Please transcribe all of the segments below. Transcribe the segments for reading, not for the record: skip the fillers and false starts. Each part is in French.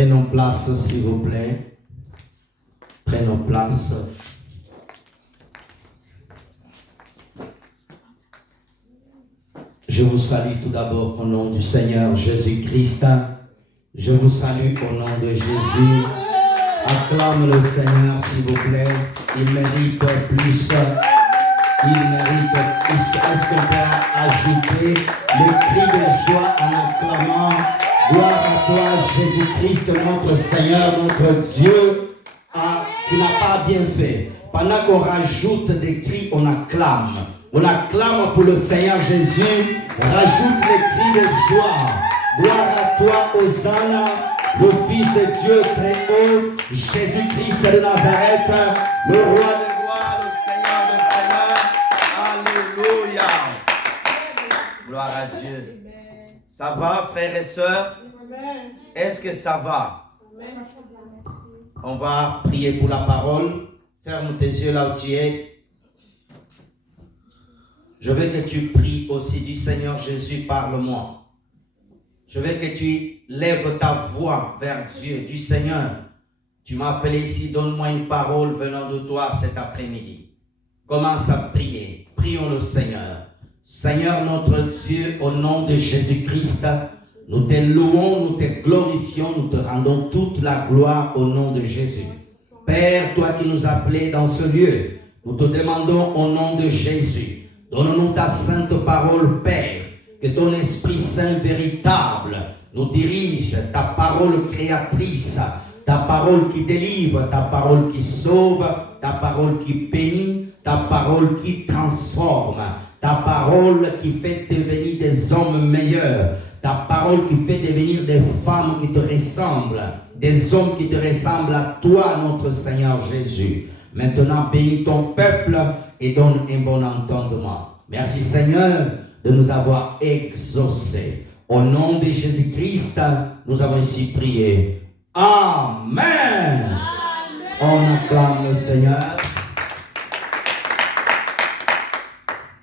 Prenons place, s'il vous plaît. Prenons place. Je vous salue tout d'abord au nom du Seigneur Jésus-Christ. Je vous salue au nom de Jésus. Acclame le Seigneur, s'il vous plaît. Il mérite plus. Il mérite plus. Est-ce qu'on peut ajouter le cri de joie en acclamant? Gloire à toi, Jésus-Christ, notre Seigneur, notre Dieu. Ah, tu n'as pas bien fait. Pendant qu'on rajoute des cris, on acclame. On acclame pour le Seigneur Jésus. Rajoute les cris de joie. Gloire à toi, Hosanna, le Fils de Dieu très haut, Jésus-Christ de Nazareth, le roi des rois, le Seigneur des seigneurs. Alléluia. Gloire à Dieu. Ça va, frères et sœurs? Est-ce que ça va? On va prier pour la parole. Ferme tes yeux là où tu es. Je veux que tu pries aussi du Seigneur Jésus, parle-moi. Je veux que tu lèves ta voix vers Dieu, du Seigneur. Tu m'as appelé ici, donne-moi une parole venant de toi cet après-midi. Commence à prier. Prions le Seigneur. Seigneur notre Dieu, au nom de Jésus-Christ, nous te louons, nous te glorifions, nous te rendons toute la gloire au nom de Jésus. Père, toi qui nous as appelés dans ce lieu, nous te demandons au nom de Jésus, donne-nous ta sainte parole, Père, que ton Esprit Saint véritable nous dirige, ta parole créatrice, ta parole qui délivre, ta parole qui sauve, ta parole qui bénit, ta parole qui transforme, ta parole qui fait devenir des hommes meilleurs, ta parole qui fait devenir des femmes qui te ressemblent, des hommes qui te ressemblent à toi, notre Seigneur Jésus. Maintenant, bénis ton peuple et donne un bon entendement. Merci Seigneur de nous avoir exaucés. Au nom de Jésus-Christ, nous avons ici prié. Amen. Amen. On acclame le Seigneur.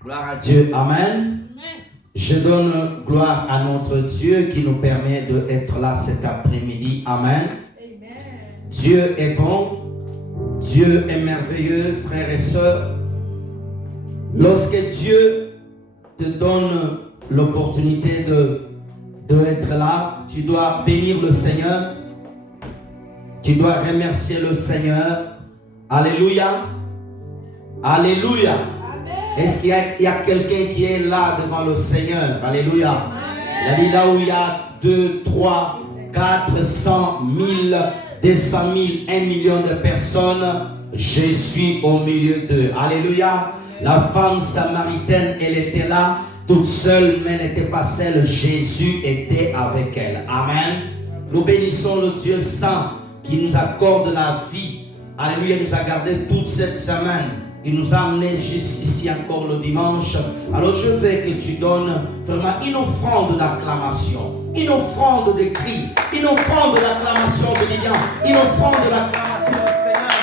Gloire à Dieu. Amen. Je donne gloire à notre Dieu qui nous permet d'être là cet après-midi. Amen. Amen. Dieu est bon. Dieu est merveilleux, frères et sœurs. Lorsque Dieu te donne l'opportunité d'être là, tu dois bénir le Seigneur. Tu dois remercier le Seigneur. Alléluia. Alléluia. Est-ce qu'il y a quelqu'un qui est là devant le Seigneur? Alléluia. Il a dit là où il y a 2, 3, 400 000, 200 000, 1 million de personnes, je suis au milieu d'eux. Alléluia. La femme samaritaine, elle était là, toute seule, mais elle n'était pas seule. Jésus était avec elle. Amen. Nous bénissons le Dieu Saint qui nous accorde la vie. Alléluia, il nous a gardé toute cette semaine. Il nous a amenés jusqu'ici encore le dimanche. Alors je veux que tu donnes vraiment une offrande d'acclamation, une offrande de cri, une offrande d'acclamation, je dis bien, une offrande d'acclamation au Seigneur.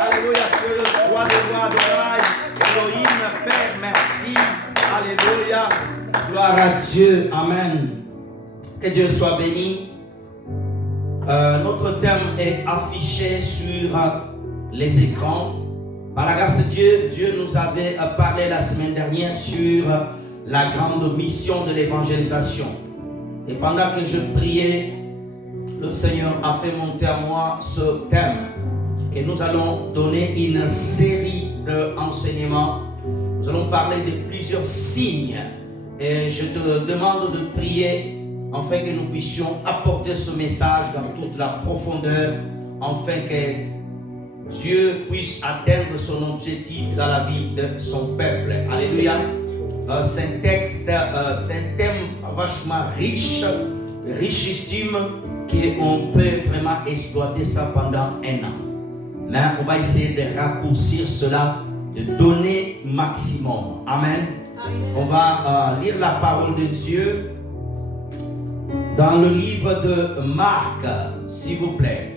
Alléluia, tu es le roi des rois, Elohim, Père, merci. Alléluia, gloire à Dieu, amen. Que Dieu soit béni. Notre thème est affiché sur les écrans. Par la grâce de Dieu, Dieu nous avait parlé la semaine dernière sur la grande mission de l'évangélisation. Et pendant que je priais, le Seigneur a fait monter à moi ce thème que nous allons donner une série d'enseignements. Nous allons parler de plusieurs signes. Et je te demande de prier afin que nous puissions apporter ce message dans toute la profondeur, afin que Dieu puisse atteindre son objectif dans la vie de son peuple. Alléluia. C'est un texte, c'est un thème vachement riche, richissime, qu'on peut vraiment exploiter ça pendant un an. Mais on va essayer de raccourcir cela, de donner maximum. Amen. Amen. On va lire la parole de Dieu dans le livre de Marc, s'il vous plaît.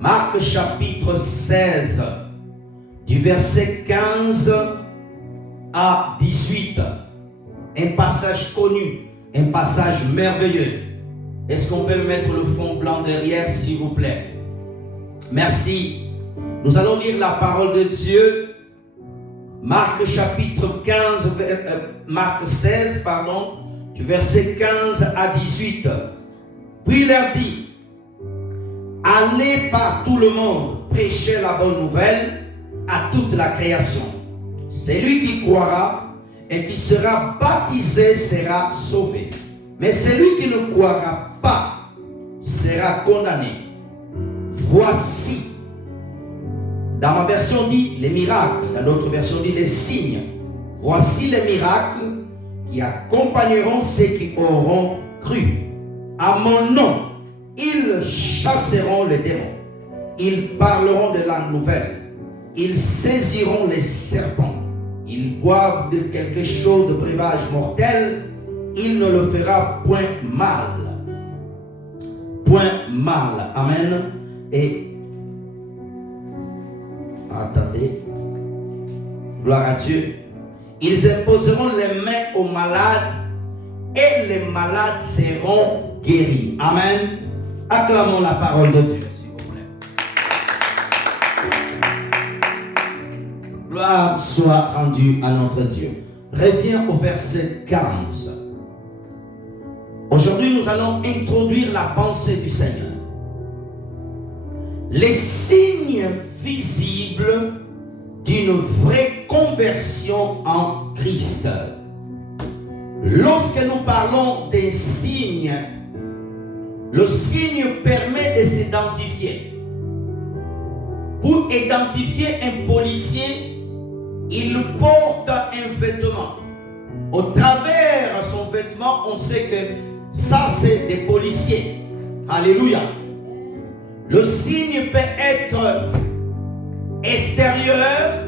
Marc chapitre 16, du verset 15 à 18. Un passage connu, un passage merveilleux. Est-ce qu'on peut mettre le fond blanc derrière, s'il vous plaît? Merci. Nous allons lire la parole de Dieu. Marc chapitre 16, du verset 15 à 18. Puis il leur dit, allez par tout le monde, prêchez la bonne nouvelle à toute la création. Celui qui croira et qui sera baptisé sera sauvé. Mais celui qui ne croira pas sera condamné. Voici. Dans ma version dit les miracles, dans l'autre version dit les signes. Voici les miracles qui accompagneront ceux qui auront cru. À mon nom, ils chasseront les démons. Ils parleront de langues nouvelles. Ils saisiront les serpents. Ils boivent de quelque chose de breuvage mortel. Il ne le fera point mal. Point mal. Amen. Et attendez. Gloire à Dieu. Ils imposeront les mains aux malades et les malades seront guéris. Amen. Acclamons la parole de Dieu, s'il vous plaît. Gloire soit rendue à notre Dieu. Reviens au verset 15. Aujourd'hui, nous allons introduire la pensée du Seigneur. Les signes visibles d'une vraie conversion en Christ. Lorsque nous parlons des signes, le signe permet de s'identifier. Pour identifier un policier, il porte un vêtement. Au travers son vêtement, on sait que ça, c'est des policiers. Alléluia. Le signe peut être extérieur,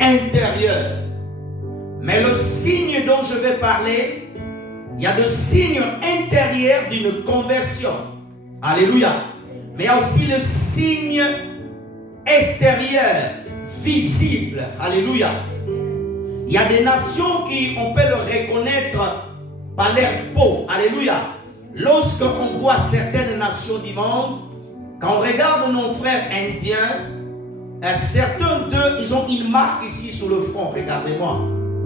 intérieur. Mais le signe dont je vais parler, il y a le signe intérieur d'une conversion. Alléluia. Mais il y a aussi le signe extérieur, visible. Alléluia. Il y a des nations qui, on peut le reconnaître par leur peau. Alléluia. Lorsqu'on voit certaines nations du monde, quand on regarde nos frères indiens, certains d'eux, ils ont une marque ici sur le front. Regardez-moi.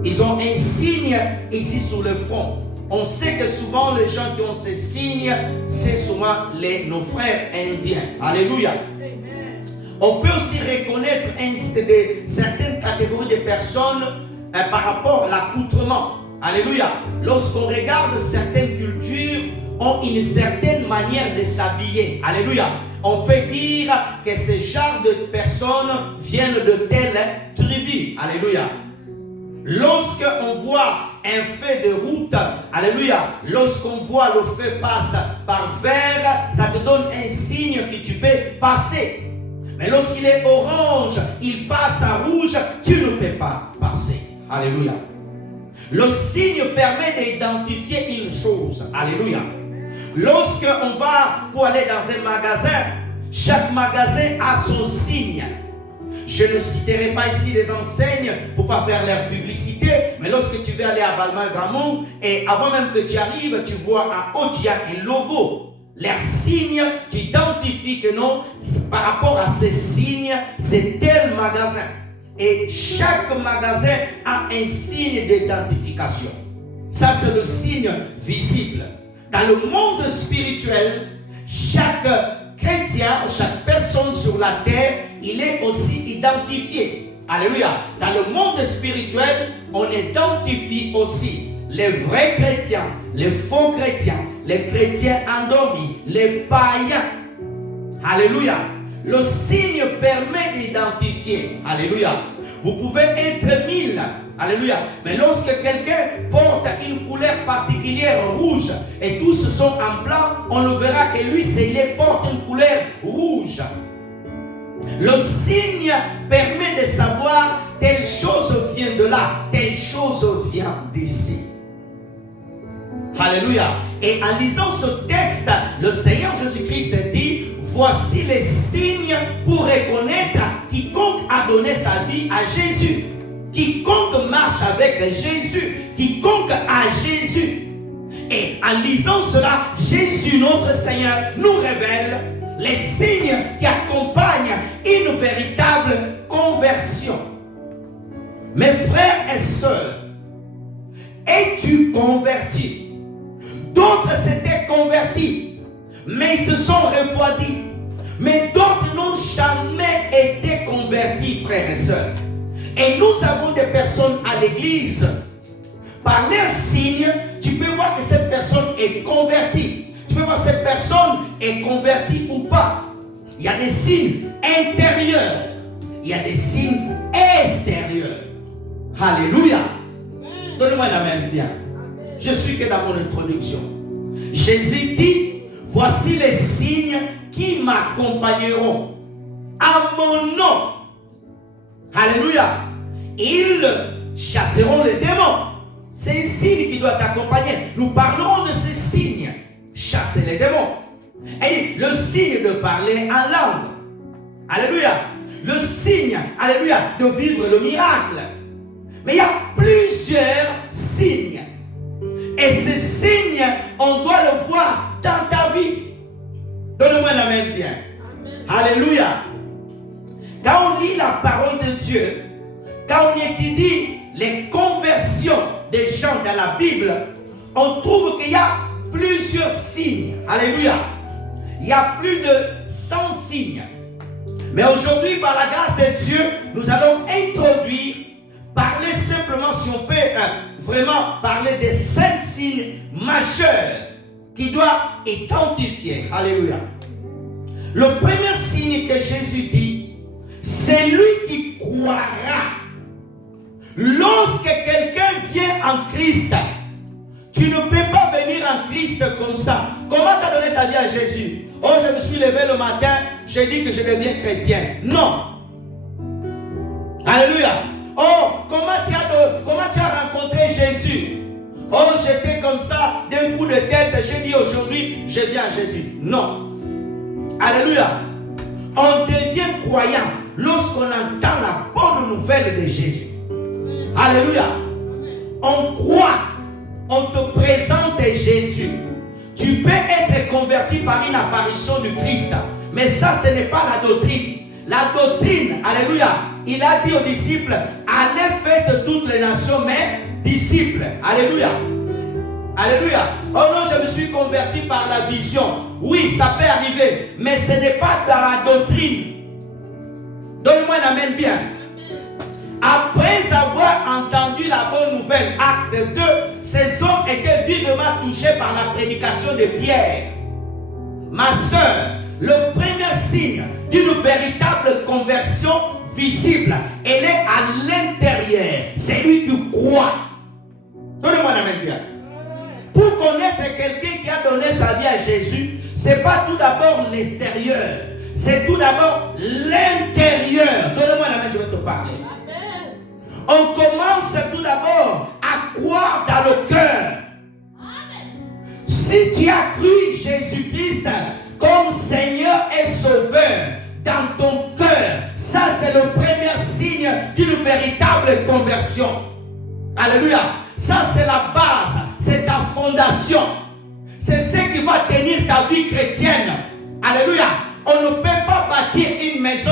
Ils ont un signe ici sur le front. On sait que souvent les gens qui ont ces signes, c'est souvent nos frères indiens. Alléluia. Amen. On peut aussi reconnaître certaines catégories de personnes par rapport à l'accoutrement. Alléluia. Lorsqu'on regarde certaines cultures, ont une certaine manière de s'habiller. Alléluia. On peut dire que ce genre de personnes viennent de telle tribu. Alléluia. Lorsqu'on voit un feu de route, alléluia, lorsqu'on voit le feu passe par vert, ça te donne un signe que tu peux passer. Mais lorsqu'il est orange, il passe à rouge, tu ne peux pas passer. Alléluia. Le signe permet d'identifier une chose. Alléluia. Lorsqu'on va pour aller dans un magasin, chaque magasin a son signe. Je ne citerai pas ici les enseignes pour ne pas faire leur publicité, mais lorsque tu veux aller à Balmain-Gramont, et avant même que tu arrives, tu vois en haut, il y a un logo. Leur signe, tu identifies que non, par rapport à ces signes, c'est tel magasin. Et chaque magasin a un signe d'identification. Ça, c'est le signe visible. Dans le monde spirituel, chaque chrétien, chaque personne sur la terre, il est aussi identifié. Alléluia. Dans le monde spirituel, on identifie aussi les vrais chrétiens, les faux chrétiens, les chrétiens endormis, les païens. Alléluia. Le signe permet d'identifier. Alléluia. Vous pouvez être 1000. Alléluia. Mais lorsque quelqu'un porte une couleur particulière rouge et tous sont en blanc, on le verra que lui, il porte une couleur rouge. Le signe permet de savoir telle chose vient de là, telle chose vient d'ici. Alléluia. Et en lisant ce texte, le Seigneur Jésus-Christ dit: voici les signes pour reconnaître quiconque a donné sa vie à Jésus. Quiconque marche avec Jésus, quiconque a Jésus, Et en lisant cela, Jésus, notre Seigneur, nous révèle les signes qui accompagnent une véritable conversion. Mes frères et sœurs, es-tu converti? D'autres s'étaient convertis, mais ils se sont refroidis. Mais d'autres n'ont jamais été convertis, frères et sœurs. Et nous avons des personnes à l'église. Par leurs signes, tu peux voir que cette personne est convertie. Tu peux voir si cette personne est convertie ou pas. Il y a des signes intérieurs. Il y a des signes extérieurs. Alléluia. Donnez-moi un amen bien. Je suis que dans mon introduction. Jésus dit, voici les signes qui m'accompagneront. À mon nom. Alléluia. Ils chasseront les démons. C'est un signe qui doit t'accompagner. Nous parlerons de ces signes. Chasser les démons. Et le signe de parler en langue. Alléluia. Le signe, alléluia, de vivre le miracle. Mais il y a plusieurs signes. Et ces signes, on doit le voir dans ta vie. Donne-moi un amen bien. Amen. Alléluia. Quand on lit la parole de Dieu, quand on étudie les conversions des gens dans la Bible, on trouve qu'il y a plusieurs signes. Alléluia. Il y a plus de 100 signes. Mais aujourd'hui, par la grâce de Dieu, nous allons introduire, parler simplement, si on peut vraiment parler des 5 signes majeurs qui doivent identifier. Alléluia. Le premier signe que Jésus dit, c'est lui qui croira. Lorsque quelqu'un vient en Christ, tu ne peux pas venir en Christ comme ça. Comment tu as donné ta vie à Jésus? Oh, je me suis levé le matin, j'ai dit que je deviens chrétien. Non. Alléluia. Oh, comment tu as rencontré Jésus? Oh, j'étais comme ça, d'un coup de tête, j'ai dit aujourd'hui, je viens à Jésus. Non. Alléluia. On devient croyant lorsqu'on entend la bonne nouvelle de Jésus. Alléluia. On croit, on te présente Jésus. Tu peux être converti par une apparition du Christ. Mais ça, ce n'est pas la doctrine. La doctrine, alléluia, il a dit aux disciples, allez faire toutes les nations, mais disciples. Alléluia. Alléluia. Oh non, je me suis converti par la vision. Oui, ça peut arriver. Mais ce n'est pas dans la doctrine. Donne-moi un amen bien. Après avoir entendu la bonne nouvelle, acte 2, ces hommes étaient vivement touchés par la prédication de Pierre. Ma soeur, le premier signe d'une véritable conversion visible, elle est à l'intérieur. C'est lui qui croit. Donnez-moi la main bien. Pour connaître quelqu'un qui a donné sa vie à Jésus, ce n'est pas tout d'abord l'extérieur, c'est tout d'abord l'intérieur. Donnez-moi la main, je vais te parler. On commence tout d'abord à croire dans le cœur. Si tu as cru Jésus-Christ comme Seigneur et Sauveur dans ton cœur, ça c'est le premier signe d'une véritable conversion. Alléluia. Ça c'est la base, c'est ta fondation. C'est ce qui va tenir ta vie chrétienne. Alléluia. On ne peut pas bâtir une maison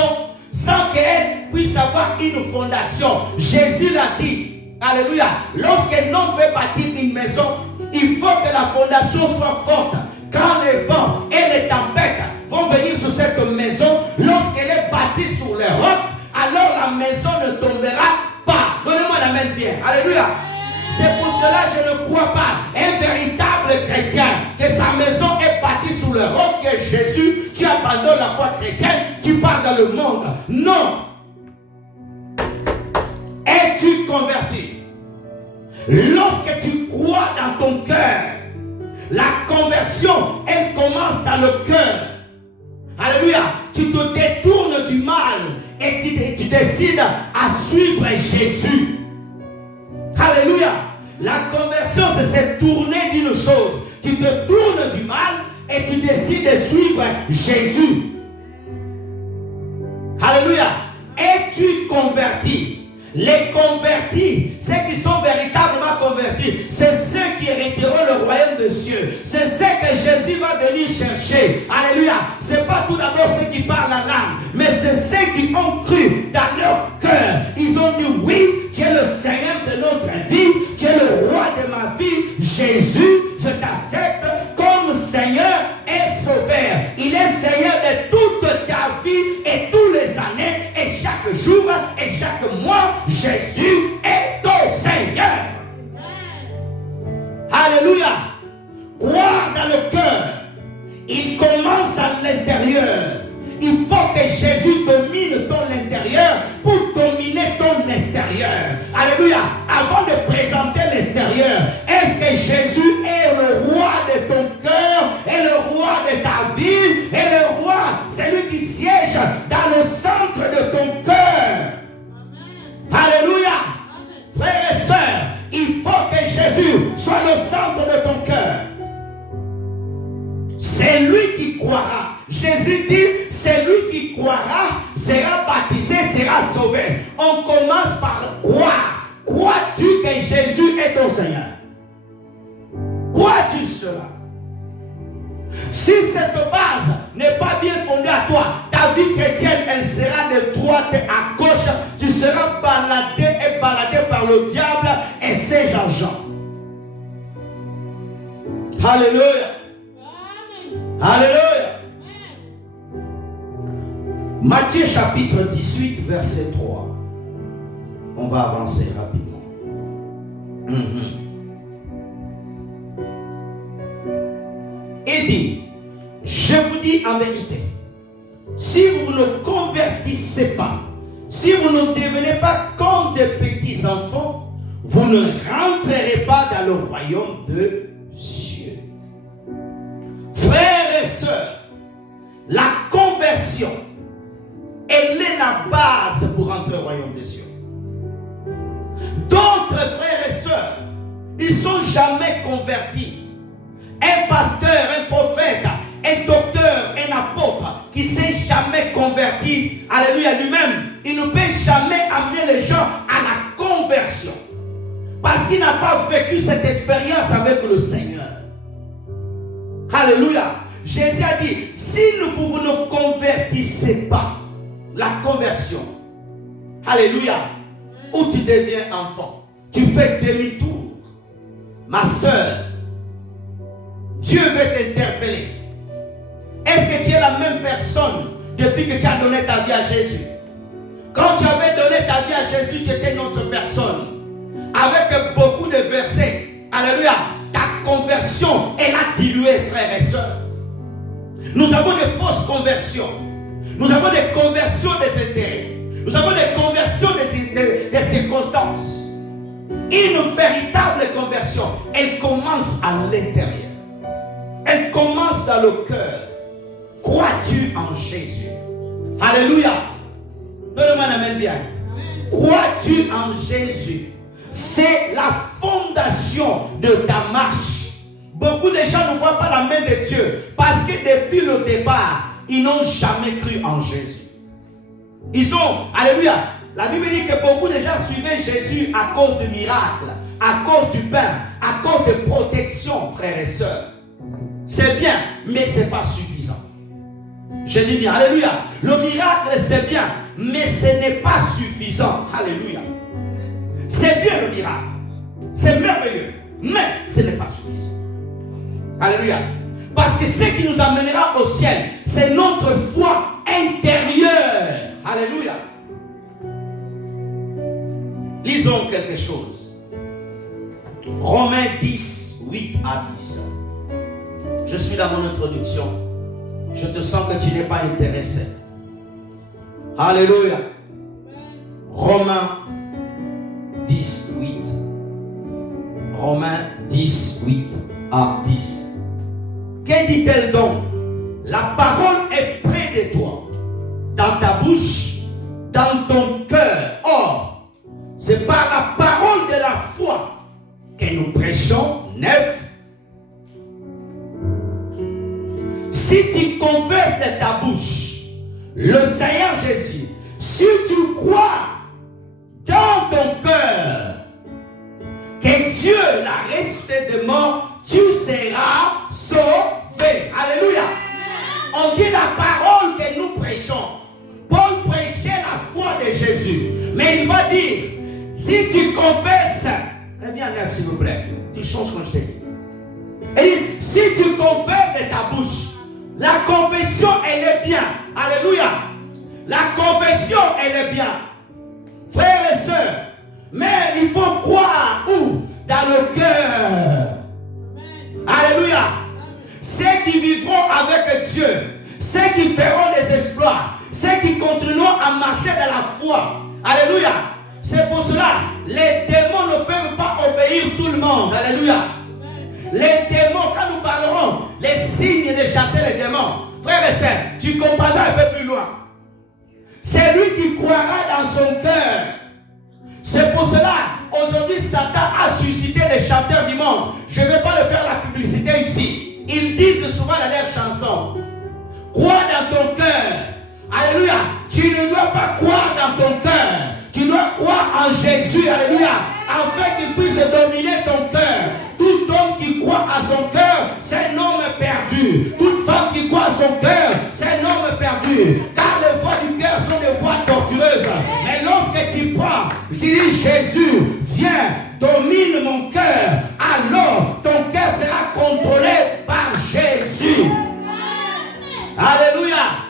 sans qu'elle puisse avoir une fondation. Jésus l'a dit. Alléluia. Lorsqu'un homme veut bâtir une maison, il faut que la fondation soit forte. Quand les vents et les tempêtes vont venir sur cette maison, lorsqu'elle est bâtie sur les rocs, alors la maison ne tombera pas. Donnez-moi la main bien. Alléluia. C'est pour cela que je ne crois pas un véritable chrétien que sa maison est bâtie sous le roc qui est Jésus. Tu abandonnes la foi chrétienne, tu pars dans le monde. Non. Es-tu converti? Lorsque tu crois dans ton cœur, la conversion, elle commence dans le cœur. Alléluia. Tu te détournes du mal et tu décides à suivre Jésus. Alléluia. La conversion, c'est se tourner d'une chose. Tu te tournes du mal et tu décides de suivre Jésus. Alléluia. Es-tu converti? Les convertis, ceux qui sont véritablement convertis, c'est ceux qui hériteront le royaume des Dieu. C'est ce que Jésus va venir chercher. Alléluia. Ce n'est pas tout d'abord ceux qui parlent la langue, mais c'est ceux qui ont cru dans leur cœur. Ils ont dit oui, tu es le Seigneur de notre vie, tu es le roi de ma vie. Jésus, je t'accepte comme Seigneur et Sauveur. Il est Seigneur de toute ta vie et tous les années et chaque jour et chaque mois. Jésus est ton Seigneur. Alléluia. Croire dans le cœur, il commence à l'intérieur. Il faut que Jésus domine ton intérieur pour dominer ton extérieur. Alléluia. Avant de présenter l'extérieur, est-ce que Jésus est le roi de ton cœur, est le roi de ta vie, est le roi, c'est lui qui siège dans le centre de ton cœur. Alléluia. Frères et sœurs, il faut que Jésus soit le centre de ton cœur. C'est lui qui croira. Jésus dit, c'est lui qui croira, sera baptisé, sera sauvé. On commence par croire. Crois-tu que Jésus est ton Seigneur? Crois-tu cela? Si cette base n'est pas bien fondée à toi, ta vie chrétienne, elle sera de droite à gauche. Tu seras baladé et baladé par le diable et ses agents. Alléluia. Alléluia. Matthieu chapitre 18, verset 3. On va avancer rapidement. Et dit, je vous dis en vérité, si vous ne convertissez pas, si vous ne devenez pas comme des petits enfants, vous ne rentrerez pas dans le royaume de Dieu. Frères et sœurs, la conversion, elle est la base pour entrer au royaume des cieux. D'autres frères et sœurs, ils ne sont jamais convertis. Un pasteur, un prophète, un docteur, un apôtre qui ne s'est jamais converti, alléluia, lui-même, il ne peut jamais amener les gens à la conversion. Parce qu'il n'a pas vécu cette expérience avec le Seigneur. Alléluia. Jésus a dit, si vous ne convertissez pas, la conversion, alléluia, où tu deviens enfant, tu fais demi-tour. Ma soeur, Dieu veut t'interpeller. Est-ce que tu es la même personne depuis que tu as donné ta vie à Jésus? Quand tu avais donné ta vie à Jésus, tu étais une autre personne. Avec beaucoup de versets, alléluia, ta conversion, elle a dilué, frères et sœurs. Nous avons des fausses conversions. Nous avons des conversions des intérêts. Nous avons des conversions des circonstances. Une véritable conversion, elle commence à l'intérieur. Elle commence dans le cœur. Crois-tu en Jésus? Alléluia. Donne-moi un amen bien. Crois-tu en Jésus? C'est la fondation de ta marche. Beaucoup de gens ne voient pas la main de Dieu parce que depuis le départ, ils n'ont jamais cru en Jésus. Ils ont, alléluia, la Bible dit que beaucoup de gens suivaient Jésus à cause du miracle, à cause du pain, à cause de protection, frères et sœurs. C'est bien, mais ce n'est pas suffisant. Je dis bien, alléluia, le miracle c'est bien, mais ce n'est pas suffisant. Alléluia. C'est bien le miracle, c'est merveilleux, mais ce n'est pas suffisant. Alléluia. Parce que ce qui nous amènera au ciel, c'est notre foi intérieure. Alléluia. Lisons quelque chose. Romains 10, 8 à 10. Je suis dans mon introduction. Je te sens que tu n'es pas intéressé. Alléluia. Romains 10, 8. Romains 10, 8 à 10. Que dit-elle donc? La parole est près de toi, dans ta bouche, dans ton cœur. Or, c'est par la parole de la foi que nous prêchons. 9. Si tu confesses de ta bouche le Seigneur Jésus, si tu crois dans ton cœur que Dieu l'a ressuscité de mort, tu sera sauvé. Alléluia. On dit la parole que nous prêchons. Paul prêchait la foi de Jésus. Mais il va dire, si tu confesses, reviens en neuf s'il vous plaît, tu changes quand je te dis. Il dit, si tu confesses de ta bouche, la confession elle est bien. Alléluia. La confession elle est bien. Frères et sœurs, mais il faut croire où? Dans le cœur. Alléluia. Ceux qui vivront avec Dieu, ceux qui feront des exploits, ceux qui continueront à marcher dans la foi. Alléluia. C'est pour cela, les démons ne peuvent pas obéir tout le monde. Alléluia. Les démons, quand nous parlerons, les signes de chasser les démons, frères et sœurs, tu comprendras un peu plus loin. C'est lui qui croira dans son cœur. C'est pour cela, aujourd'hui, Satan a suscité les chanteurs du monde. Je ne vais pas le faire la publicité ici. Ils disent souvent dans leurs chansons, crois dans ton cœur. Alléluia. Tu ne dois pas croire dans ton cœur. Tu dois croire en Jésus. Alléluia. Afin qu'il puisse dominer ton cœur. Tout homme qui croit à son cœur, c'est un homme perdu. Toute femme qui croit à son cœur, c'est un homme perdu. Car les voies du cœur sont des voies tortueuses. Mais lorsque tu prends, tu dis Jésus, viens, domine mon cœur. Alors ton cœur sera contrôlé par Jésus. Alléluia.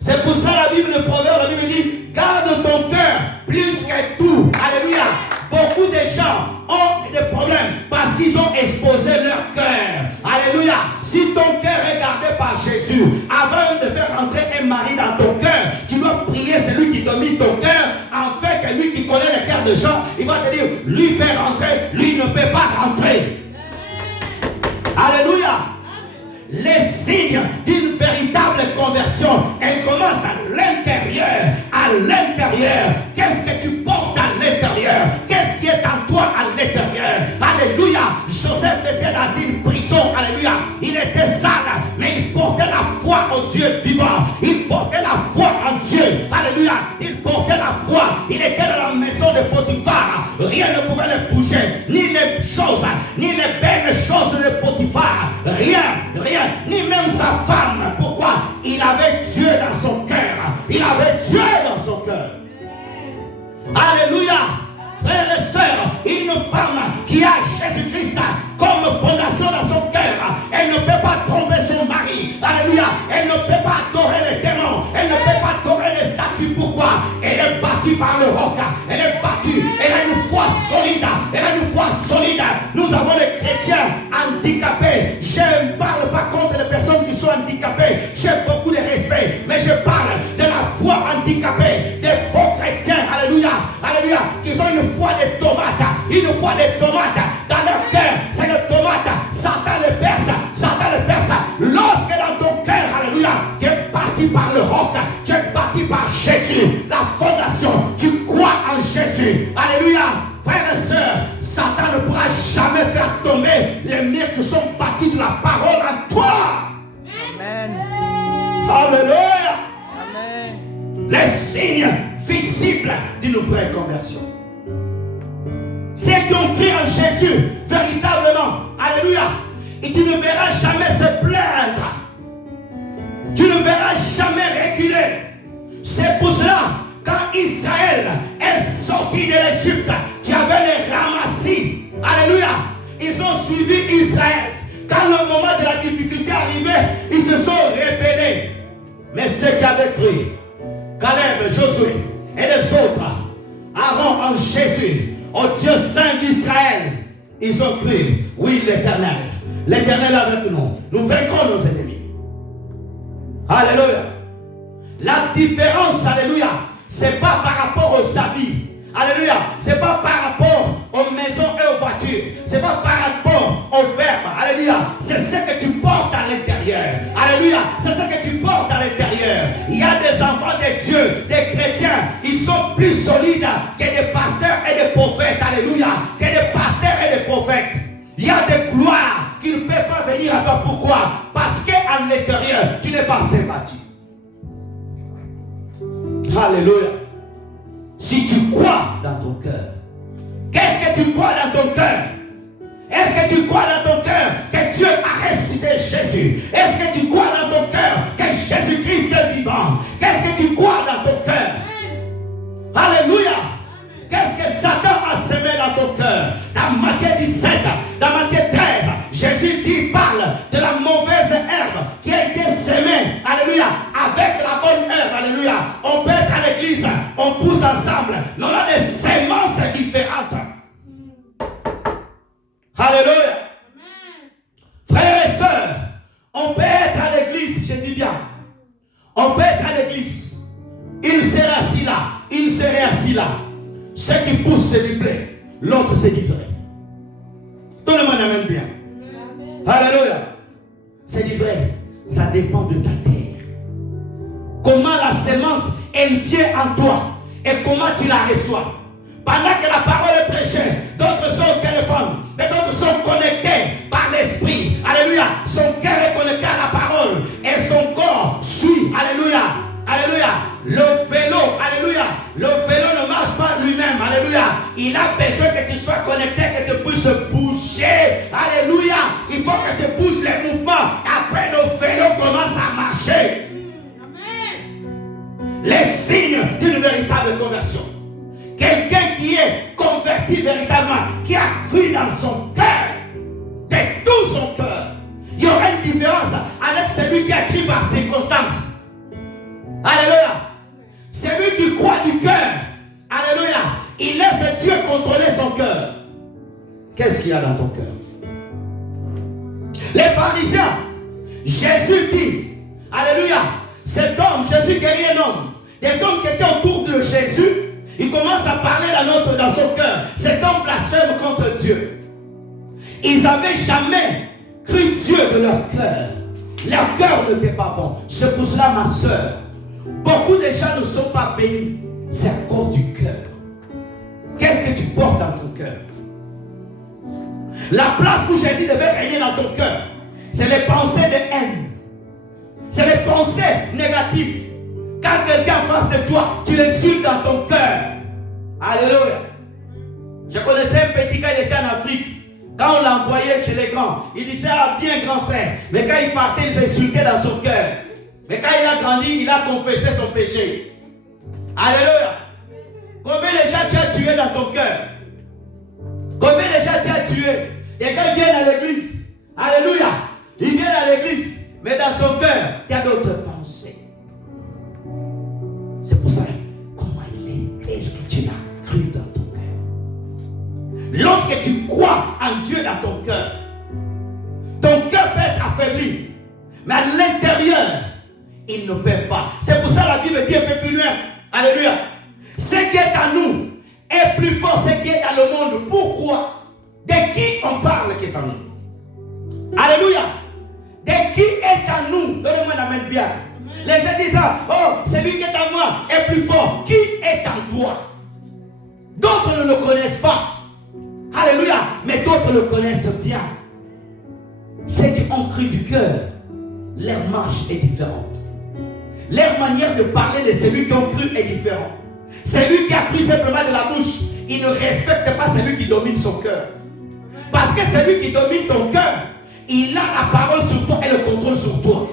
C'est pour ça la Bible, le proverbe, la Bible dit, garde ton cœur plus que tout. Alléluia. Beaucoup de gens ont des problèmes parce qu'ils ont exposé leur cœur. Alléluia. Si ton cœur est gardé par Jésus, avant de faire entrer un mari dans ton cœur, tu dois prier celui qui domine ton cœur, afin que lui qui connaît le cœur des gens, il va te dire, lui peut rentrer, lui ne peut pas rentrer. Alléluia. Les signes d'une véritable conversion, elle commence à l'intérieur. À l'intérieur. Qu'est-ce que tu portes à l'intérieur? Qu'est-ce qui est en toi à l'intérieur? Alléluia. Joseph était dans une prison. Alléluia. Il était sale, mais il portait la foi au Dieu vivant. Il portait la foi en Dieu. Alléluia. Il portait la foi. Il était dans la maison de Potiphar. Rien ne pouvait le bouger. Ni les choses, ni les belles choses de Potiphar. Rien. Ni même sa femme. Pourquoi? Il avait Dieu dans son cœur. Il avait Dieu dans son cœur. Alléluia. Frères et sœurs, une femme qui a Jésus-Christ comme fondation dans son cœur, elle ne peut pas tromper son mari. Alléluia. Elle ne peut pas adorer les démons. Elle ne peut pas adorer les statues. Pourquoi? Elle est battue par le roc. Elle est battue. Elle a une foi solide. Elle a une foi solide. Nous avons les chrétiens handicapés. Je ne parle pas contre les personnes qui sont handicapées. J'ai beaucoup de respect. Mais je parle de la foi handicapée. Des faux chrétiens. Alléluia. Alléluia. Qui ont une foi de tomates. Une foi de tomates. Dans leur cœur, c'est le tomate. Satan le perce. Satan le perce. Lorsque dans ton cœur, alléluia, tu es bâti par le roc. Tu es bâti par Jésus. La fondation. Tu crois en Jésus. Alléluia. Frères et sœurs, Satan ne pourra jamais faire tomber les murs qui sont bâtis de la parole en toi. Amen. Alléluia. Amen. Les signes visibles d'une vraie conversion. Ceux qui ont cru en Jésus, véritablement, alléluia, et tu ne verras jamais se plaindre. Tu ne verras jamais reculer. C'est pour cela, quand Israël est sorti de l'Égypte, tu avais les ramassis. Alléluia. Ils ont suivi Israël. Quand le moment de la difficulté arrivait, ils se sont rebellés. Mais ceux qui avaient cru, Caleb, Josué et les autres, Aaron en Jésus, au Dieu saint d'Israël, ils ont cru, oui, l'Éternel. L'Éternel est avec nous. Nous vaincrons nos ennemis. Alléluia. La différence, alléluia, c'est pas par rapport aux habits. Alléluia. C'est pas par rapport aux maisons et aux voitures. C'est pas par rapport aux verbes. Alléluia. C'est ce que tu portes à l'intérieur. Alléluia. C'est ce que tu portes à l'intérieur. Il y a des enfants de Dieu, des chrétiens. Ils sont plus solides que des pasteurs et des prophètes. Alléluia. Que des pasteurs et des prophètes. Il y a des gloires qui ne peuvent pas venir à toi. Pourquoi? Parce qu'à l'intérieur, tu n'es pas battu. Alléluia. Si tu crois dans ton cœur, qu'est-ce que tu crois dans ton cœur? Est-ce que tu crois dans ton cœur que ressuscité Jésus? Est-ce que tu crois dans ton cœur que Jésus-Christ est vivant? Qu'est-ce que tu crois dans ton cœur? Alléluia. Qu'est-ce que Satan a semé dans ton cœur? Dans Matthieu 17, dans Matthieu 13, Jésus dit, parle de la mauvaise herbe qui a été semée, alléluia, avec la bonne herbe, alléluia. On peut être à l'église, on pousse ensemble, mais on a des semences différentes. Alléluia. Frères et sœurs, on peut être à l'église, je dis bien, on peut être à l'église, il sera assis là, il serait assis là. Ce qui pousse, c'est du blé. L'autre, c'est du vrai. Tout le monde amène bien. Alléluia. C'est du vrai. Ça dépend de ta terre. Comment la semence, elle vient en toi. Et comment tu la reçois. Pendant que la parole est prêchée, d'autres sont au téléphone. Mais d'autres sont connectés par l'esprit. Alléluia. Son cœur est connecté à la parole. Et son corps suit. Alléluia. Alléluia. Le vélo, alléluia. Le vélo ne marche pas lui-même, alléluia. Il a besoin que tu sois connecté, que tu puisses bouger, alléluia. Il faut que tu bouges les mouvements. Après, le vélo commence à marcher. Amen. Les signes d'une véritable conversion. Quelqu'un qui est converti véritablement, qui a cru dans son cœur, de tout son cœur. Il y aura une différence avec celui qui a cru par circonstance. Alléluia. Celui qui croit du cœur, alléluia, il laisse Dieu contrôler son cœur. Qu'est-ce qu'il y a dans ton cœur? Les pharisiens, Jésus dit, alléluia, cet homme, Jésus guérit un homme. Des hommes qui étaient autour de Jésus, ils commencent à parler dans son cœur. Cet homme blasphème contre Dieu. Ils n'avaient jamais cru Dieu de leur cœur. Leur cœur n'était pas bon. C'est pour cela, ma soeur, beaucoup de gens ne sont pas bénis. C'est à cause du cœur. Qu'est-ce que tu portes dans ton cœur? La place où Jésus devait régner dans ton cœur, c'est les pensées de haine. C'est les pensées négatives. Quand quelqu'un en face de toi, tu l'insultes dans ton cœur. Alléluia. Je connaissais un petit gars, il était en Afrique. Quand on l'envoyait chez les grands, il disait, ah bien grand frère. Mais quand il partait, il s'insultait dans son cœur. Mais quand il a grandi, il a confessé son péché. Alléluia. Combien de gens tu as tué dans ton cœur? Combien de gens tu as tué? Les gens viennent à l'église. Alléluia. Ils viennent à l'église. Mais dans son cœur, il y a d'autres pensées. C'est pour ça, comment il est? Est-ce que tu l'as cru dans ton cœur? Lorsque tu crois en Dieu dans ton cœur peut être affaibli. Mais à l'intérieur, ils ne peuvent pas. C'est pour ça que la Bible dit un peu plus loin. Alléluia. Ce qui est à nous est plus fort que ce qui est dans le monde. Pourquoi? De qui on parle qui est en nous? Alléluia. De qui est en nous? Donnez-moi la main bien. Les gens disent, oh, celui qui est en moi est plus fort. Qui est en toi? D'autres ne le connaissent pas. Alléluia. Mais d'autres le connaissent bien. Ceux qui ont cru du cœur, leur marche est différente. Leur manière de parler de celui qui ont cru est différente. Celui qui a cru simplement de la bouche, il ne respecte pas celui qui domine son cœur. Parce que celui qui domine ton cœur, il a la parole sur toi et le contrôle sur toi.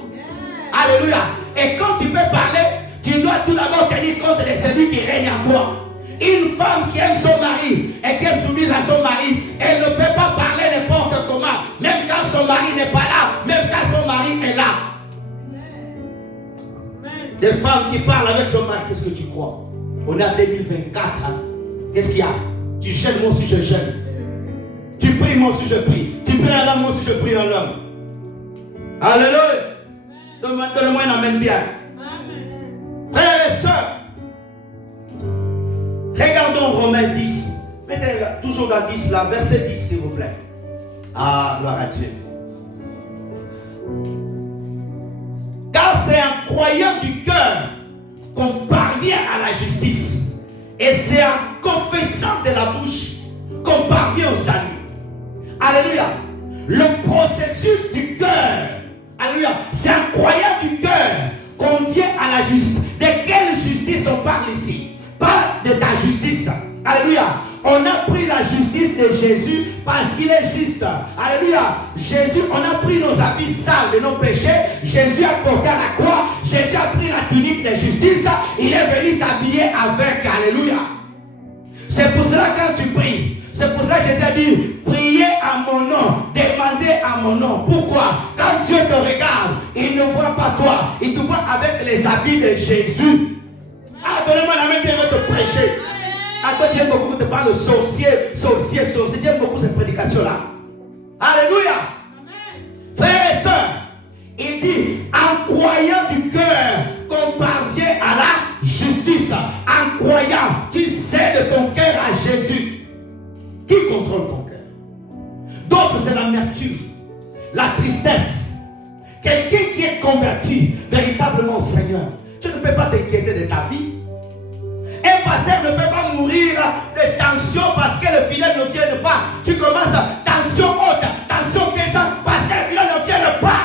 Alléluia. Et quand tu peux parler, tu dois tout d'abord tenir compte de celui qui règne en toi. Une femme qui aime son mari et qui est soumise à son mari, elle ne peut pas parler n'importe comment. Même quand son mari n'est pas là, même quand son mari est là. Des femmes qui parlent avec son mari, qu'est-ce que tu crois? On est en 2024. Hein? Qu'est-ce qu'il y a? Tu jeûnes, moi aussi je jeûne. Tu pries, moi aussi je prie. Tu pries en l'homme, moi aussi je prie en l'homme. Alléluia. Donne-moi un amen bien. Frères et sœurs, regardons Romains 10. Mettez toujours dans 10 là, verset 10 s'il vous plaît. Ah, gloire à Dieu. Car c'est en croyant du cœur qu'on parvient à la justice. Et c'est en confessant de la bouche qu'on parvient au salut. Alléluia. Le processus du cœur, alléluia, c'est en croyant du cœur qu'on vient à la justice. De quelle justice on parle ici? Pas de ta justice. Alléluia. On On a pris la justice de Jésus parce qu'il est juste. Alléluia. Jésus, on a pris nos habits sales de nos péchés. Jésus a porté à la croix. Jésus a pris la tunique de justice. Il est venu t'habiller avec. Alléluia. C'est pour cela quand tu pries. C'est pour ça que Jésus a dit, priez à mon nom, demandez à mon nom. Pourquoi? Quand Dieu te regarde, il ne voit pas toi. Il te voit avec les habits de Jésus. Ah, donnez-moi la main, bien va te prêcher. Ah, toi, tu aimes beaucoup que tu parles de sorcier. Tu aimes beaucoup cette prédication-là. Alléluia. Frères et sœurs, il dit, en croyant du cœur qu'on parvient à la justice. En croyant, tu sais de ton cœur à Jésus. Qui contrôle ton cœur? D'autres, c'est l'amertume, la tristesse. Quelqu'un qui est converti véritablement au Seigneur, tu ne peux pas t'inquiéter de ta vie. Un pasteur ne peut pas mourir de tension parce que le fidèle ne vient pas. Tu commences tension haute, tension descend parce que le fidèle ne vient pas.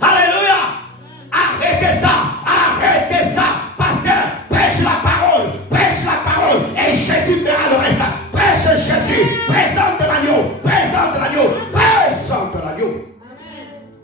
Alléluia. Arrêtez ça. Arrêtez ça. Pasteur, prêche la parole. Prêche la parole. Et Jésus fera le reste. Prêche Jésus. Présente l'agneau. Présente l'agneau. Présente l'agneau.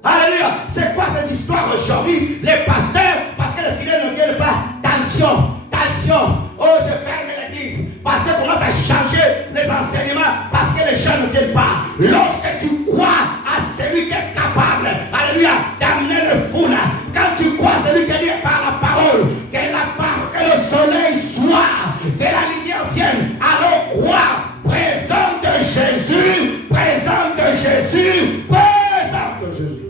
Alléluia. C'est quoi ces histoires aujourd'hui? Les pasteurs, parce que les fidèles ne viennent pas. Tension. Tension. Oh, je ferme l'église. Parce que commence à changer les enseignements. Parce que les gens ne viennent pas. Lorsque tu crois à celui qui est capable, alléluia, d'amener le foule. Quand tu crois à celui qui est dit par la parole, que le soleil soit, que la lumière vienne, alors crois. Présente Jésus, présente Jésus, présente Jésus.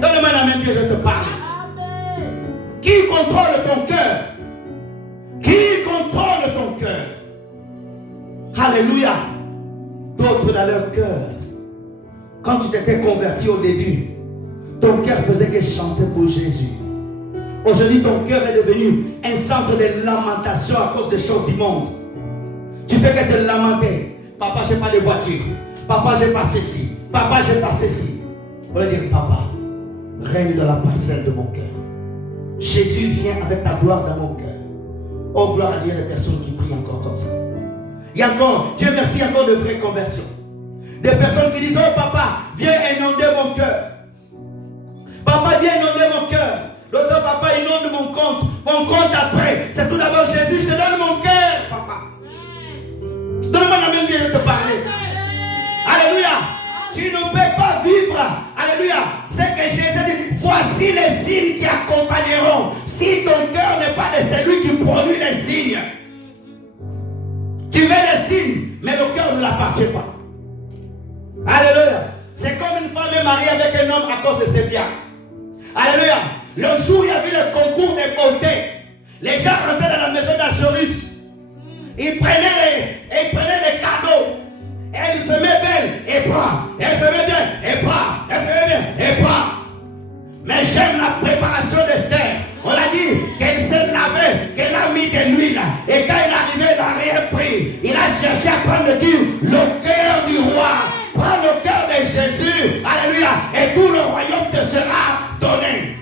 Donne-moi la main que je te parle. Qui contrôle ton cœur? Qui contrôle ton cœur? Alléluia. D'autres dans leur cœur, quand tu t'étais converti au début, ton cœur faisait que chanter pour Jésus. Aujourd'hui, ton cœur est devenu un centre de lamentation à cause des choses du monde. Tu fais que te lamenter. Papa, j'ai pas de voiture. Papa, j'ai pas ceci. Papa, j'ai pas ceci. On va dire, papa, règne dans la parcelle de mon cœur. Jésus vient avec ta gloire dans mon cœur. Oh, gloire à Dieu, des personnes qui prient encore comme ça. Il y a encore, Dieu merci, il y a encore de vraies conversions. Des personnes qui disent, oh papa, viens inonder mon cœur. Papa, viens inonder mon cœur. L'autre papa inonde mon compte. Mon compte après. C'est tout d'abord Jésus, je te donne mon cœur, papa. Donne-moi la main, viens te parler. Alléluia. Tu ne peux pas vivre. Alléluia. C'est que Jésus dit, voici les signes qui accompagneront. Si ton cœur n'est pas de celui qui produit les signes. Tu veux des signes, mais le cœur ne l'appartient pas. Alléluia. C'est comme une femme est mariée avec un homme à cause de ses biens. Alléluia. Le jour où il y avait le concours de beauté, les gens rentraient dans la maison d'Assurus. Ils prenaient les cadeaux. Et elle se met belle et bras. Elle se met bien et bras. Elle se met bien et bras. Mais j'aime la préparation d'Esther. On a dit qu'elle s'est lavée, qu'elle a mis de l'huile. Et quand il est arrivé, il n'a rien pris. Il a cherché à prendre le cœur du roi. Prends le cœur de Jésus. Alléluia. Et tout le royaume te sera donné.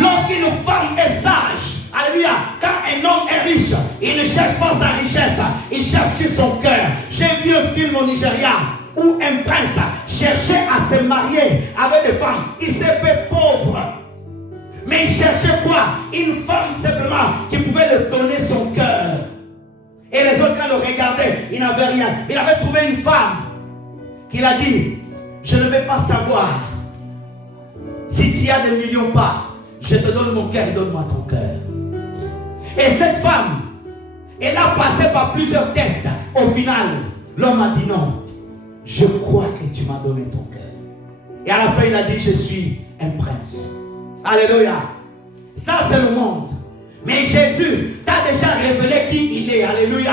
Lorsqu'une femme est sage, alléluia, quand un homme est riche, il ne cherche pas sa richesse, il cherche que son cœur. J'ai vu un film au Nigeria où un prince cherchait à se marier avec des femmes. Il s'est fait pauvre. Mais il cherchait quoi? Une femme simplement qui pouvait lui donner son cœur. Et les autres, quand le regardaient, ils n'avaient rien. Il avait trouvé une femme qui a dit, je ne vais pas savoir si tu as des millions pas. Je te donne mon cœur et donne-moi ton cœur. Et cette femme, elle a passé par plusieurs tests. Au final, l'homme a dit non. Je crois que tu m'as donné ton cœur. Et à la fin, il a dit, je suis un prince. Alléluia. Ça, c'est le monde. Mais Jésus t'a déjà révélé qui il est. Alléluia.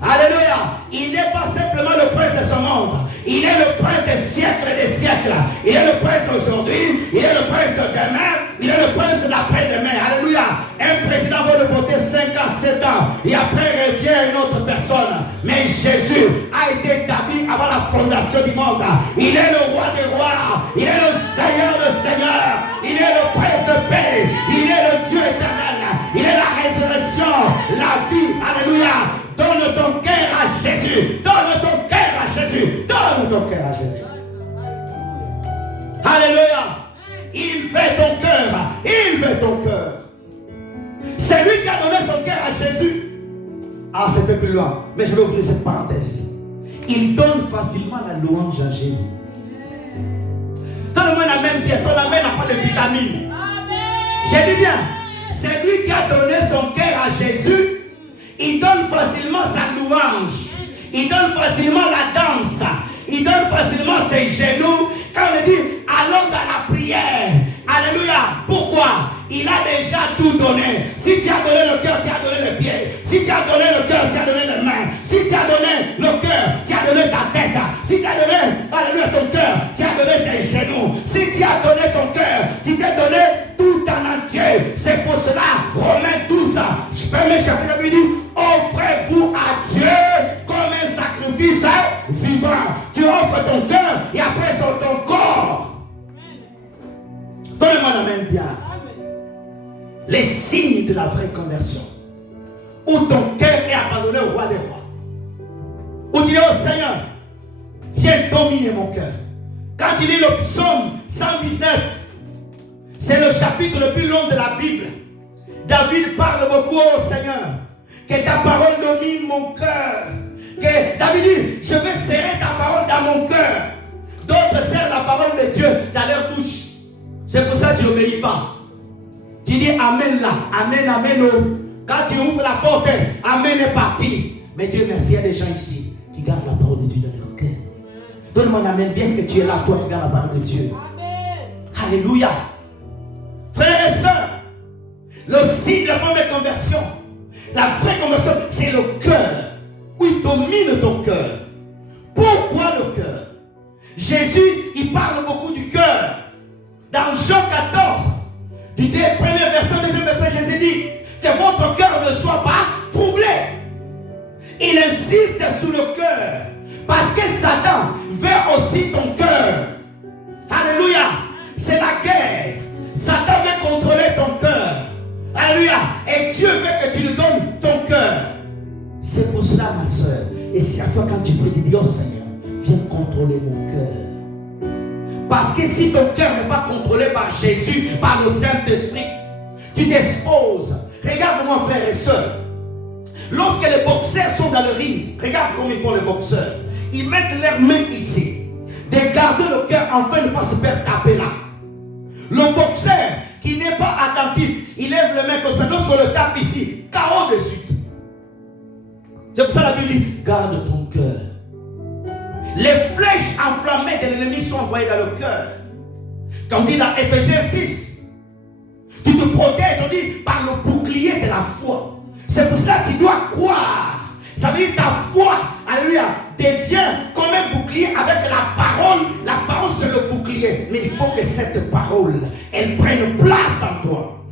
Alléluia. Il n'est pas simplement le prince de ce monde. Il est le prince des siècles et des siècles. Il est le prince d'aujourd'hui. Il est le prince de demain. Il est le prince d'après-demain. Alléluia. Un président va le voter 5 ans, 7 ans. Et après revient une autre personne. Mais Jésus a été établi avant la fondation du monde. Il est le roi des rois. Il est le Seigneur des seigneurs. Il est le prince de paix. Il est le Dieu éternel. Il est la résurrection, la vie. il veut ton cœur. Il veut ton cœur. C'est lui qui a donné son cœur à Jésus. Ah, c'est un peu plus loin. Mais je vais ouvrir cette parenthèse. Il donne facilement la louange à Jésus. Donne-moi un amen bien. Ton amen n'a pas de vitamine. J'ai dit bien. C'est lui qui a donné son cœur à Jésus. Il donne facilement sa louange. Il donne facilement la danse. Il donne facilement ses genoux. Quand on dit allons dans la prière. Alléluia. Pourquoi? Il a déjà tout donné. Si tu as donné le cœur, tu as donné les pieds. Si tu as donné le cœur, tu as donné les mains. Si tu as donné le cœur, tu as donné ta tête. Si tu as donné, alléluia, ton cœur, tu as donné tes genoux. Si tu as donné ton cœur, tu t'es donné tout en entier. C'est pour cela, Romains 12, je peux me chercher, je lui dis, offrez-vous à Dieu comme un sacrifice vivant. Tu offres ton cœur et après sur ton corps. Donnez-moi la main bien. Les signes de la vraie conversion. Où ton cœur est abandonné au roi des rois. Où tu dis au Seigneur, viens dominer mon cœur. Quand tu lis le psaume 119, c'est le chapitre le plus long de la Bible. David parle beaucoup au Seigneur. Que ta parole domine mon cœur. Que David dit, je vais serrer ta parole dans mon cœur. D'autres serrent la parole de Dieu dans leur bouche. C'est pour ça que tu n'obéis pas. Tu dis Amen là, Amen, Amen. Oh. Quand tu ouvres la porte, Amen est parti. Mais Dieu merci, il y a des gens ici qui gardent la parole de Dieu dans leur cœur. Donne-moi un Amen. Bien ce que tu es là, toi qui gardes la parole de Dieu. Amen. Alléluia. Frères et sœurs, le signe de la première conversion, la vraie conversion, c'est le cœur. Où il domine ton cœur. Pourquoi le cœur? Jésus, il parle beaucoup du cœur. Dans Jean 14, du premier verset, deuxième verset, Jésus dit que votre cœur ne soit pas troublé. Il insiste sur le cœur. Parce que Satan veut aussi ton cœur. Alléluia. C'est la guerre. Satan veut contrôler ton cœur. Alléluia. Et Dieu veut que tu lui donnes ton cœur. C'est pour cela, ma soeur. Et c'est à toi quand tu pries, tu dis, oh Seigneur, viens contrôler mon cœur. Parce que si ton cœur n'est pas contrôlé par Jésus, par le Saint-Esprit, tu t'exposes. Regarde-moi, frères et sœurs. Lorsque les boxeurs sont dans le ring, regarde comment ils font les boxeurs. Ils mettent leurs mains ici. De garder le cœur afin de ne pas se faire taper là. Le boxeur qui n'est pas attentif, il lève les mains comme ça. Lorsqu'on le tape ici, KO de suite. C'est pour ça que la Bible dit, garde ton cœur. Les flèches enflammées de l'ennemi sont envoyées dans le cœur. Comme dit dans Ephésiens 6, tu te protèges, on dit, par le bouclier de la foi. C'est pour ça que tu dois croire. Ça veut dire ta foi, alléluia, devient comme un bouclier avec la parole. La parole c'est le bouclier. Mais il faut que cette parole, elle prenne place en toi.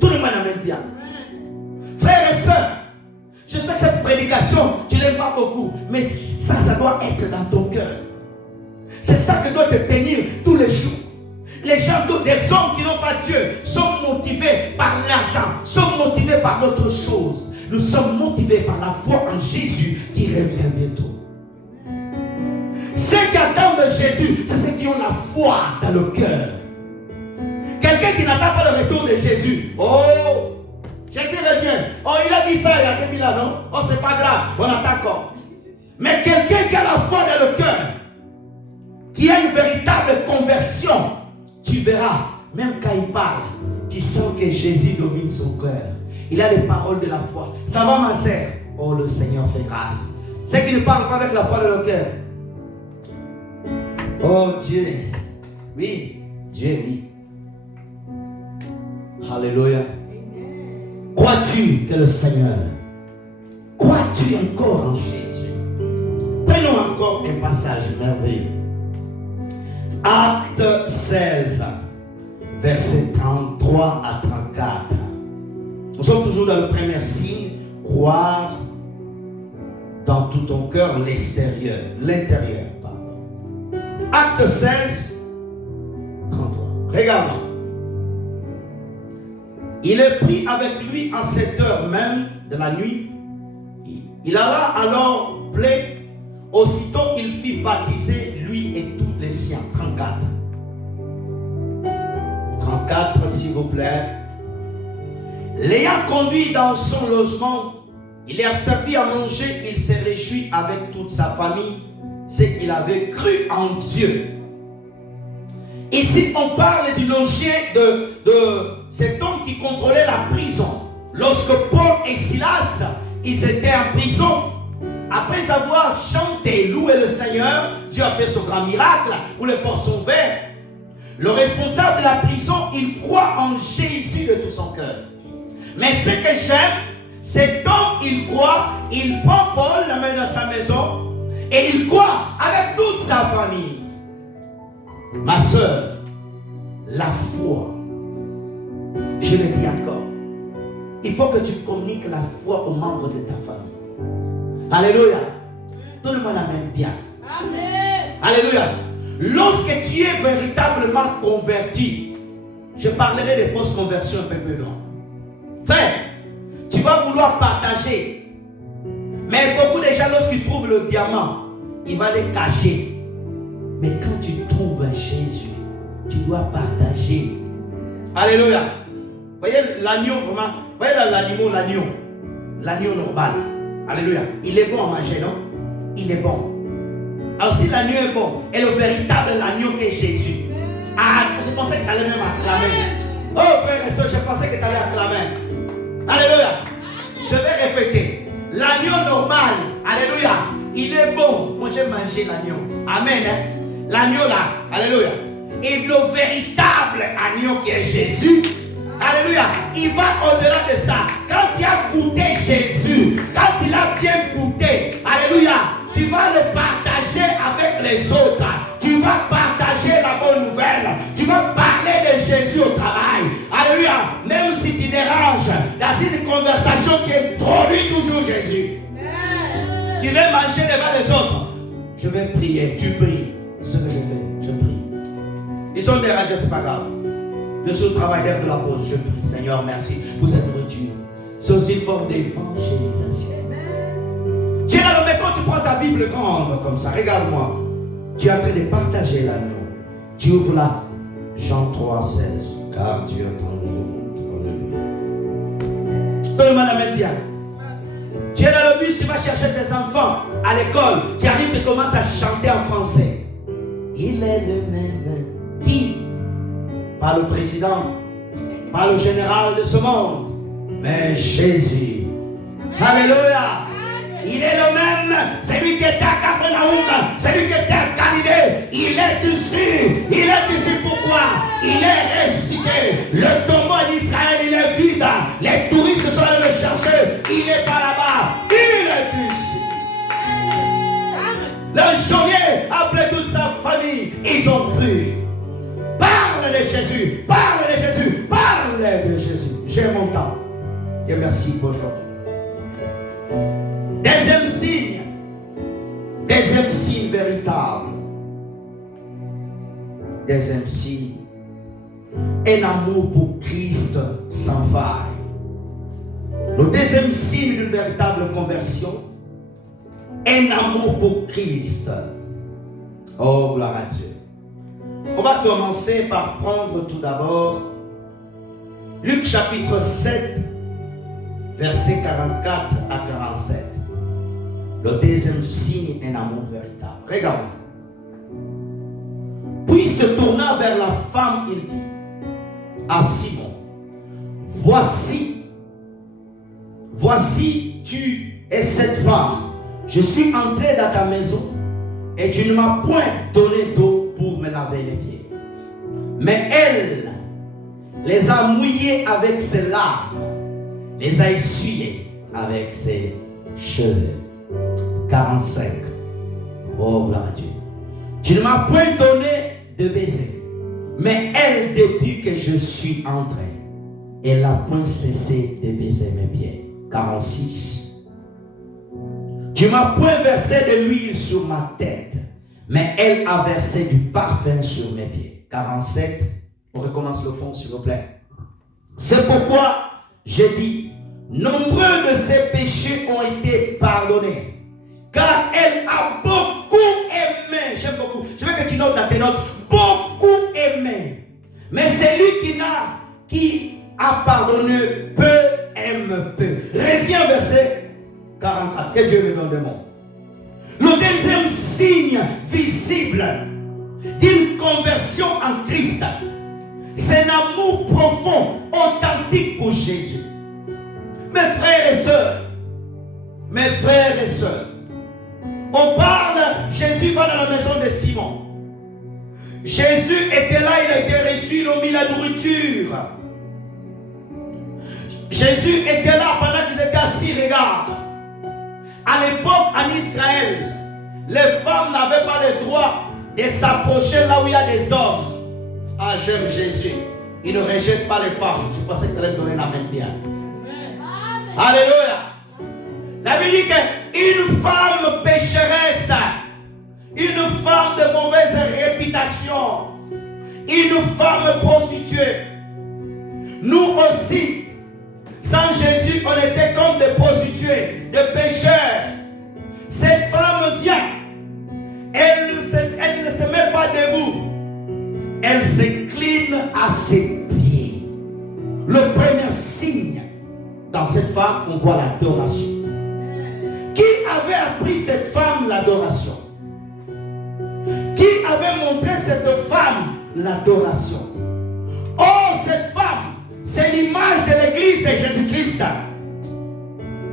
Tout le monde amène bien. Frères et sœurs, je sais que cette prédication, tu ne l'aimes pas beaucoup. Mais ça doit être dans ton cœur. C'est ça que doit te tenir tous les jours. Les gens, des hommes qui n'ont pas Dieu, sont motivés par l'argent, sont motivés par d'autres choses. Nous sommes motivés par la foi en Jésus qui revient bientôt. Ceux qui attendent Jésus, c'est ceux qui ont la foi dans le cœur. Quelqu'un qui n'attend pas le retour de Jésus. Oh, Jésus revient. Oh, il a dit ça il y a 2000 ans, non? Oh, c'est pas grave, on attend encore. Mais quelqu'un qui a la foi dans le cœur, qui a une véritable conversion, tu verras, même quand il parle, tu sens que Jésus domine son cœur. Il a les paroles de la foi. Ça va, ma sœur? Oh, le Seigneur fait grâce. Ceux qui ne parlent pas avec la foi de leur cœur. Oh, Dieu. Oui, Dieu, oui. Alléluia. Crois-tu que le Seigneur, crois-tu encore en Jésus? Prenons encore un passage merveilleux. Acte 16, versets 33 à 34. Nous sommes toujours dans le premier signe, croire dans tout ton cœur l'intérieur, pardon. Acte 16, 33. Regardons. Il est pris avec lui en cette heure même de la nuit. Il alla alors plaît. Aussitôt il fit baptiser lui et tous les siens. 34. 44, s'il vous plaît. L'ayant conduit dans son logement, il a servi à manger, il s'est réjoui avec toute sa famille, c'est qu'il avait cru en Dieu. Ici, on parle du logis de cet homme qui contrôlait la prison. Lorsque Paul et Silas, ils étaient en prison, après avoir chanté, loué le Seigneur, Dieu a fait ce grand miracle où les portes sont ouvertes. Le responsable de la prison, il croit en Jésus de tout son cœur. Mais ce que j'aime, cet homme, il croit, il prend Paul, l'amène dans sa maison et il croit avec toute sa famille. Ma soeur, la foi, je le dis encore, il faut que tu communiques la foi aux membres de ta famille. Alléluia. Tout le monde amène bien. Amen. Alléluia. Lorsque tu es véritablement converti, je parlerai des fausses conversions un peu plus loin. Frère, tu vas vouloir partager. Mais beaucoup de gens, lorsqu'ils trouvent le diamant, ils vont les cacher. Mais quand tu trouves Jésus, tu dois partager. Alléluia. Voyez l'agneau, vraiment. Voyez l'agneau normal. Alléluia. Il est bon à manger, non? Il est bon. Alors si l'agneau est bon, et le véritable agneau qui est Jésus. Ah, je pensais que tu allais même acclamer. Oh frère et soeur, je pensais que tu allais acclamer. Alléluia. Je vais répéter. L'agneau normal, alléluia, il est bon. Moi j'ai mangé l'agneau. Amen. Hein? L'agneau là, alléluia. Et le véritable agneau qui est Jésus, alléluia, il va au-delà de ça. Quand tu as goûté Jésus, quand il a bien goûté, alléluia, tu vas le partager avec les autres. Tu vas partager la bonne nouvelle. Tu vas parler de Jésus au travail. Alléluia. Même si tu déranges dans une conversation, tu introduis toujours Jésus. Tu veux manger devant les autres. Je vais prier. Tu pries. C'est ce que je fais. Je prie. Ils sont dérangés, c'est pas grave. Je suis au travail d'heure de la pause. Je prie. Seigneur, merci pour cette nourriture. C'est aussi une forme d'évangélisation. Tu es dans le métro, tu prends ta Bible grande comme ça. Regarde-moi. Tu es en train de partager l'agneau. Tu ouvres là. Jean 3, 16. Car Dieu a tant aimé le monde. Alléluia. Tout le monde amène bien. Tu es dans le bus, tu vas chercher tes enfants à l'école. Tu arrives, tu commences à chanter en français. Il est le même qui, pas le président, pas le général de ce monde, mais Jésus. Alléluia. Il est le même, c'est lui qui était à Capharnaüm, c'est lui qui était à Galilée. Il est ici. Il est ici pourquoi? Il est ressuscité. Le tombeau d'Israël, il est vide. Les touristes sont allés le chercher. Il n'est pas là-bas. Il est ici. Le geôlier a appelé toute sa famille. Ils ont cru. Parle de Jésus. Parle de Jésus. Parle de Jésus. J'ai mon temps. Et merci pour aujourd'hui. Deuxième signe véritable. Deuxième signe. Un amour pour Christ sans faille. Le deuxième signe d'une véritable conversion. Un amour pour Christ. Oh, gloire à Dieu. On va commencer par prendre tout d'abord Luc chapitre 7, versets 44 à 47. Le deuxième signe, un amour véritable. Regardez. Puis se tournant vers la femme, il dit à Simon, voici tu es cette femme. Je suis entré dans ta maison et tu ne m'as point donné d'eau pour me laver les pieds. Mais elle les a mouillés avec ses larmes, les a essuyés avec ses cheveux. 45. Oh, gloire à Dieu. Tu ne m'as point donné de baiser. Mais elle, depuis que je suis entré, elle n'a point cessé de baiser mes pieds. 46. Tu m'as point versé de l'huile sur ma tête. Mais elle a versé du parfum sur mes pieds. 47. On recommence le fond, s'il vous plaît. C'est pourquoi j'ai dit, nombreux de ses péchés ont été pardonnés. Car elle a beaucoup aimé. J'aime beaucoup. Je veux que tu notes dans tes notes. Beaucoup aimé. Mais celui qui a pardonné peu aime peu. Reviens verset 44. Que Dieu me donne des mots. Le deuxième signe visible d'une conversion en Christ, c'est un amour profond, authentique pour Jésus. Mes frères et sœurs, on parle, Jésus va dans la maison de Simon. Jésus était là, il a été reçu, ils ont mis la nourriture. Jésus était là pendant qu'ils étaient assis, regarde. À l'époque, en Israël, les femmes n'avaient pas le droit de s'approcher là où il y a des hommes. Ah, j'aime Jésus. Il ne rejette pas les femmes. Je pensais que tu allais me donner la main bien. Amen. Alléluia. La Bible dit qu'une femme pécheresse, une femme de mauvaise réputation, une femme prostituée. Nous aussi, sans Jésus, on était comme des prostituées, des pécheurs. Cette femme vient, elle ne se met pas debout, elle s'incline à ses pieds. Le premier signe dans cette femme, on voit l'adoration. Qui avait appris cette femme l'adoration? Qui avait montré cette femme l'adoration? Oh, cette femme, c'est l'image de l'église de Jésus-Christ.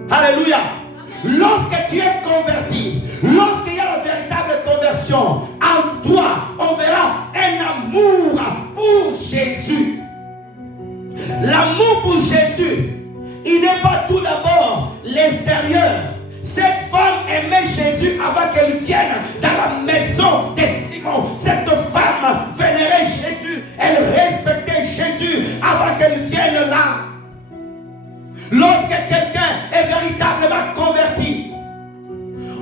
Alléluia. Lorsque tu es converti, lorsqu'il y a la véritable conversion, en toi, on verra un amour pour Jésus. L'amour pour Jésus, il n'est pas tout d'abord l'extérieur. Cette femme aimait Jésus avant qu'elle vienne dans la maison de Simon. Cette femme vénérait Jésus. Elle respectait Jésus avant qu'elle vienne là. Lorsque quelqu'un est véritablement converti,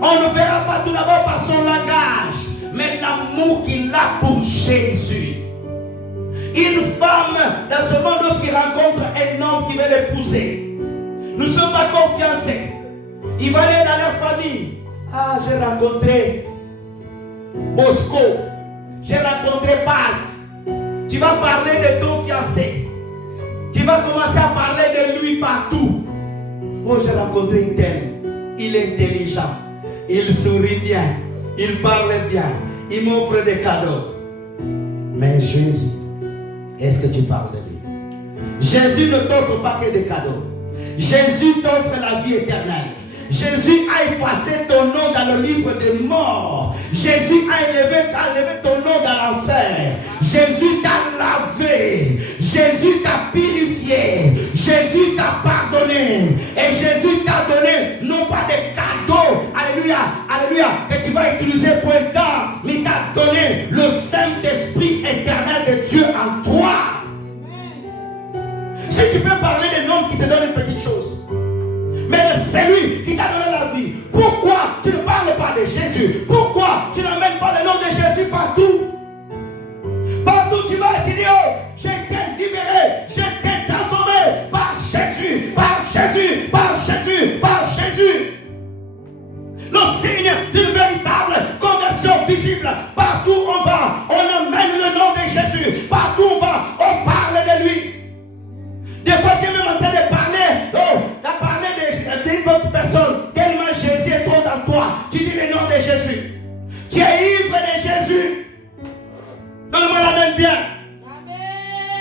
on ne verra pas tout d'abord par son langage, mais l'amour qu'il a pour Jésus. Une femme dans ce monde, lorsqu'il rencontre un homme qui veut l'épouser, nous ne sommes pas confiancés. Il va aller dans leur famille. Ah, j'ai rencontré Bosco. J'ai rencontré Park. Tu vas parler de ton fiancé. Tu vas commencer à parler de lui partout. Oh, j'ai rencontré un tel. Il est intelligent. Il sourit bien. Il parle bien. Il m'offre des cadeaux. Mais Jésus, est-ce que tu parles de lui? Jésus ne t'offre pas que des cadeaux. Jésus t'offre la vie éternelle. Jésus a effacé ton nom dans le livre des morts. Jésus a enlevé ton nom dans l'enfer. Jésus t'a lavé. Jésus t'a purifié. Jésus t'a pardonné. Et Jésus t'a donné non pas des cadeaux, alléluia, alléluia, que tu vas utiliser pour un temps, mais il t'a donné le Saint-Esprit éternel de Dieu en toi. Si tu peux parler d'un homme qui te donne une petite chose, mais c'est lui qui t'a donné la vie, pourquoi tu ne parles pas de Jésus? Pourquoi tu n'amènes pas le nom de Jésus partout? Partout tu vas te dire, oh, j'ai été libéré, j'ai été transformé par Jésus, par Jésus, par Jésus, par Jésus. Le signe d'une véritable conversion visible. Partout on va, on amène le nom de Jésus. Partout on va, on parle de lui. Des fois tu es même en train de parler, oh, tu as parlé d'une autre personne, tellement Jésus est trop dans toi. Tu dis le nom de Jésus. Tu es ivre de Jésus. Donne-moi la main bien. Amen.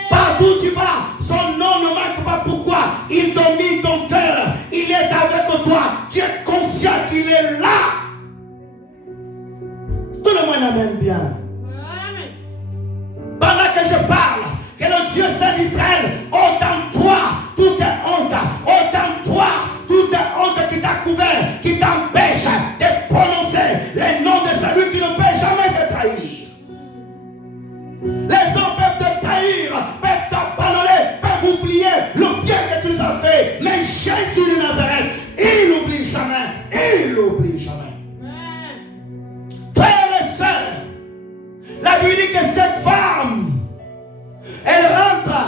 Partout tu vas, son nom ne manque pas. Pourquoi? Il domine ton cœur. Il est avec toi. Tu es conscient qu'il est là. Donne-moi la main bien. Amen. Pendant que je parle, que le Dieu Saint d'Israël ôte en toi toute honte. Ôte en toi toute honte qui t'a couvert, qui t'empêche de prononcer les noms de celui qui ne peut jamais te trahir. Les hommes peuvent te trahir, peuvent t'abandonner, peuvent oublier le bien que tu nous as fait. Mais Jésus de Nazareth, il n'oublie jamais. Il n'oublie jamais. Frères et sœurs, la Bible dit que cette femme, elle rentre.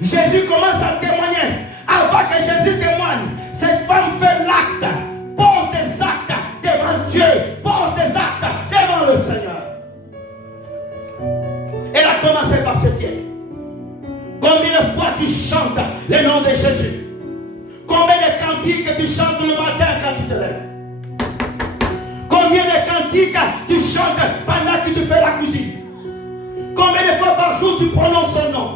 Jésus commence à témoigner. Avant que Jésus témoigne, cette femme fait l'acte, pose des actes devant Dieu, pose des actes devant le Seigneur. Elle a commencé par ses pieds. tu chantes le nom de Jésus? Combien de cantiques tu chantes le matin quand tu te lèves? Combien de cantiques tu chantes pendant que tu fais la cuisine? Combien de fois par jour tu prononces son nom?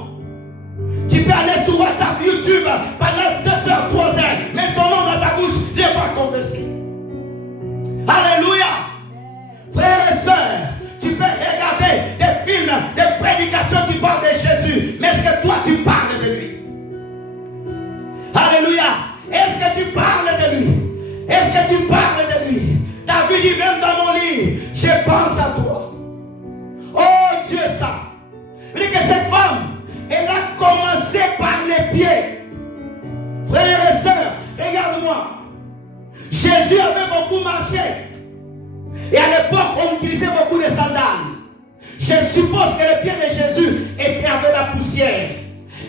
Tu peux aller sur WhatsApp, YouTube pendant 2 heures, 3 heures, mais son nom dans ta bouche n'est pas confessé. Alléluia. Frères et sœurs, tu peux regarder des films, des prédications qui parlent de Jésus, mais est-ce que toi tu parles de lui? Alléluia. Est-ce que tu parles de lui? Est-ce que tu parles de lui? David dit même dans mon lit, je pense à toi. Oh Dieu ça. Il dit que cette femme, elle a commencé par les pieds. Frères et sœurs, regarde-moi. Jésus avait beaucoup marché. Et à l'époque, on utilisait beaucoup de sandales. Je suppose que les pieds de Jésus étaient avec la poussière.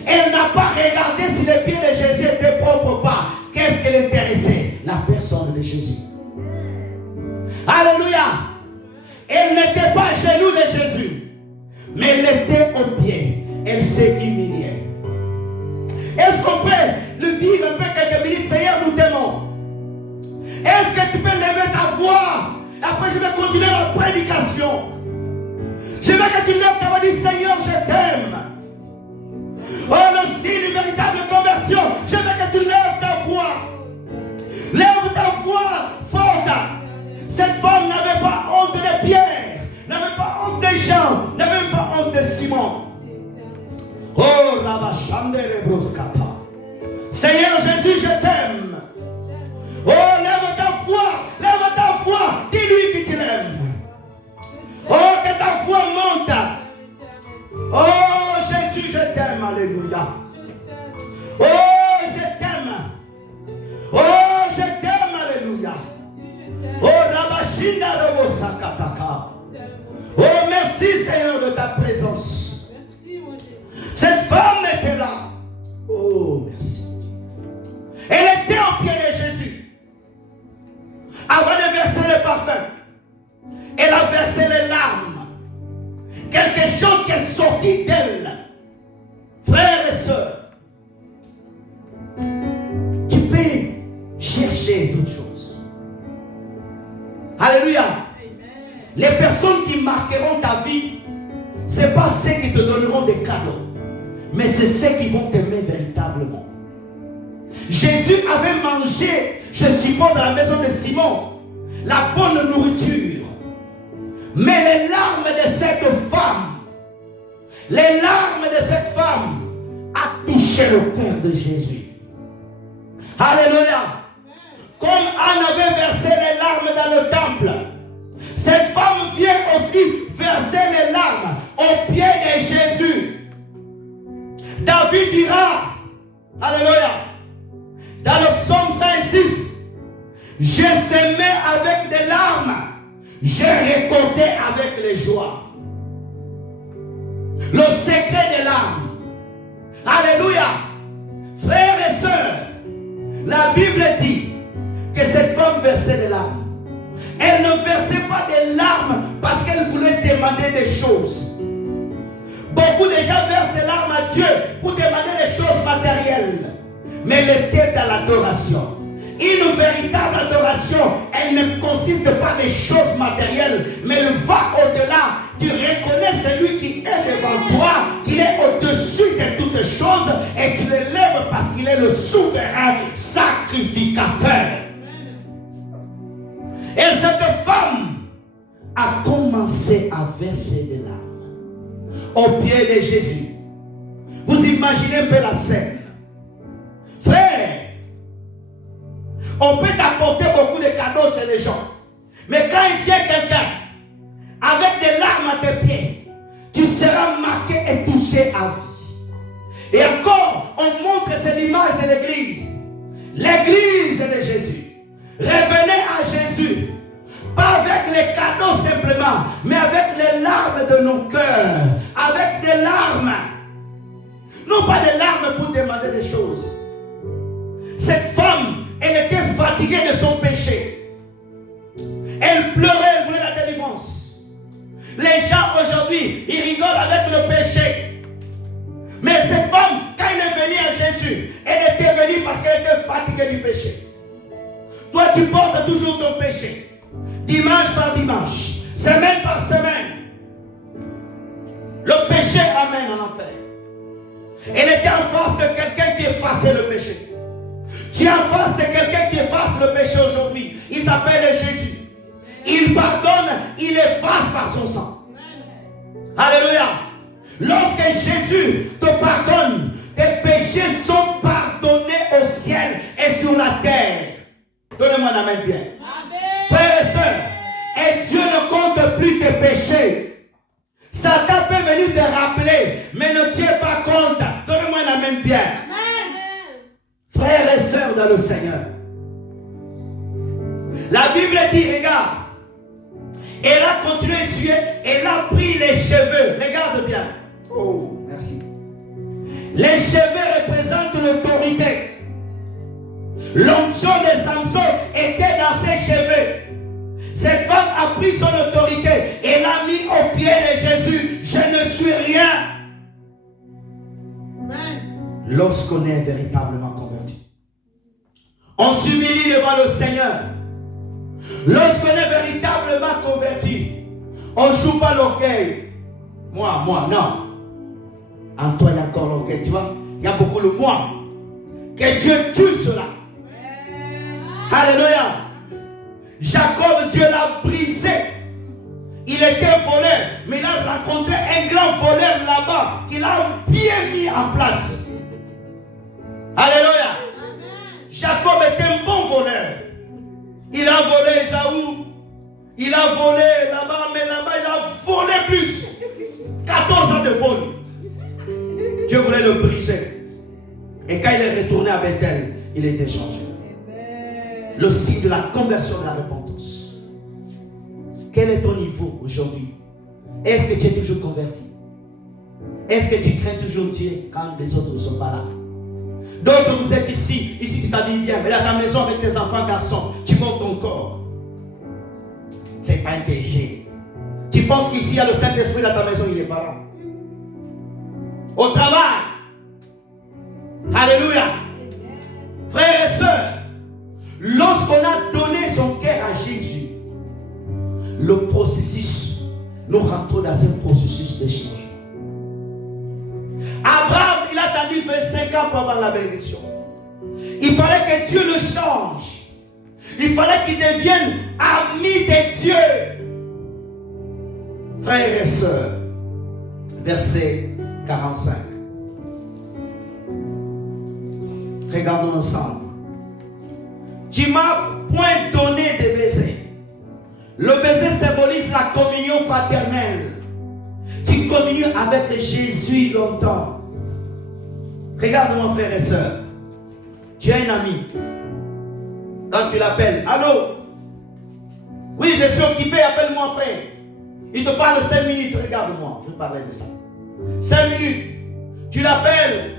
Elle n'a pas regardé si les pieds de Jésus étaient propres ou pas. Qu'est-ce qui l'intéressait? La personne de Jésus. Alléluia. Elle n'était pas à genoux de Jésus, mais elle était au pied. Elle s'est humiliée. Est-ce qu'on peut lui dire un peu quelques minutes? Seigneur, nous t'aimons. Est-ce que tu peux lever ta voix? Après je vais continuer ma prédication. Je veux que tu lèves ta voix et dis Seigneur, je t'aime. Oh, le signe de véritable conversion. Je veux que tu lèves ta voix. Lève ta voix forte. Cette femme n'avait pas honte de Pierre, n'avait pas honte des gens, n'avait pas honte de Simon. Oh, Rabachandere Broskata. Seigneur Jésus, je t'aime. Oh, lève ta voix, dis-lui que tu l'aimes. Oh, que ta voix monte. Oh, Jésus, je t'aime, alléluia. Oh, je t'aime. Oh, je t'aime, alléluia. Oh, Rabashinda Robosakataka. Oh, merci Seigneur de ta présence. Cette femme était là. Oh, merci. Elle était au pied de Jésus. Avant de verser le parfum, elle a versé les larmes. Quelque chose qui est sorti d'elle. Frères et sœurs, tu peux chercher toutes choses. Alléluia. Les personnes qui marqueront ta vie, ce n'est pas ceux qui te donneront des cadeaux, mais c'est ceux qui vont t'aimer véritablement. Jésus avait mangé, je suppose, dans la maison de Simon, la bonne nourriture. Mais les larmes de cette femme, a touché le cœur de Jésus. Alléluia. Comme Anne avait versé les larmes dans le temple, cette femme vient aussi verser les larmes au pied de Jésus. David dira, alléluia, dans le psaume 106, j'ai semé avec des larmes, j'ai récolté avec les joies. Le secret des larmes. Alléluia. Frères et sœurs, la Bible dit que cette femme versait des larmes. Elle ne versait pas des larmes parce qu'elle voulait demander des choses. Beaucoup de gens versent des larmes à Dieu pour demander des choses matérielles. Mais elle était dans l'adoration. Une véritable adoration, elle ne consiste pas dans les choses matérielles, mais elle va au-delà. Tu reconnais celui qui est devant toi, qu'il est au-dessus de toutes choses, et tu l'élèves parce qu'il est le souverain sacrificateur. Et cette femme a commencé à verser des larmes au pied de Jésus. Vous imaginez un peu la scène. Frère, on peut t'apporter beaucoup de cadeaux chez les gens. Mais quand il vient quelqu'un avec des larmes à tes pieds, tu seras marqué et touché à vie. Et encore, on montre, c'est l'image de l'église. L'église de Jésus. Revenez à Jésus. Pas avec les cadeaux simplement, mais avec les larmes de nos cœurs. Avec des larmes. Non pas des larmes pour demander des choses. Cette femme, elle était fatiguée de son péché. Elle pleurait, elle voulait la délivrance. Les gens aujourd'hui, ils rigolent avec le péché. Mais cette femme, quand elle est Jésus, elle était venue parce qu'elle était fatiguée du péché. Toi, tu portes toujours ton péché. Dimanche par dimanche, semaine par semaine. Le péché amène en enfer. Elle était en face de quelqu'un qui effaçait le péché. Tu es en face de quelqu'un qui efface le péché aujourd'hui. Il s'appelle Jésus. Il pardonne, il efface par son sang. Alléluia. Lorsque Jésus te pardonne, tes péchés sont pardonnés au ciel et sur la terre. Donnez-moi un amen bien. Frères et sœurs, et Dieu ne compte plus tes péchés. Satan peut venir te rappeler, mais ne tiens pas compte. Donnez-moi un amen bien. Frères et sœurs dans le Seigneur, la Bible dit, regarde, elle a continué à essuyer, elle a pris les cheveux. Regarde bien. Oh, merci. Les cheveux représentent l'autorité. L'onction de Samson était dans ses cheveux. Cette femme a pris son autorité et l'a mis au pied de Jésus. Je ne suis rien. Lorsqu'on est véritablement converti, on s'humilie devant le Seigneur. Lorsqu'on est véritablement converti, on ne joue pas l'orgueil. Moi, non. En toi, il y a encore l'orgueil, tu vois. Il y a beaucoup le moi. Que Dieu tue cela. Alléluia. Jacob, Dieu l'a brisé. Il était voleur, mais il a rencontré un grand voleur là-bas qu'il a bien mis en place. Alléluia. Jacob était un bon voleur. Il a volé Esaü. Il a volé là-bas, mais là-bas, il a volé plus. 14 ans de vol. Dieu voulait le briser. Et quand il est retourné à Bethel, il était changé. Le signe de la conversion, de la repentance. Quel est ton niveau aujourd'hui? Est-ce que tu es toujours converti? Est-ce que tu crains toujours Dieu quand les autres ne sont pas là? D'autres, vous êtes ici tu t'habilles bien, mais là, ta maison avec tes enfants garçons, tu montes ton corps. C'est pas un péché. Tu penses qu'ici, il y a le Saint-Esprit dans ta maison, il n'est pas là. Au travail. Alléluia. Frères et sœurs, lorsqu'on a donné son cœur à Jésus, le processus, nous rentrons dans un processus de changement. Abraham, il a attendu 25 ans pour avoir la bénédiction. Il fallait que Dieu le change. Il fallait qu'il devienne ami de Dieu. Frères et sœurs, verset 45. Regardons ensemble. Tu m'as point donné de baiser. Le baiser symbolise la communion fraternelle. Tu communies avec Jésus longtemps. Regarde mon frère et soeur. Tu as un ami. Quand tu l'appelles, allô? Oui, je suis occupé, appelle-moi après. Il te parle 5 minutes, regarde-moi, je vais parler de ça. 5 minutes. Tu l'appelles,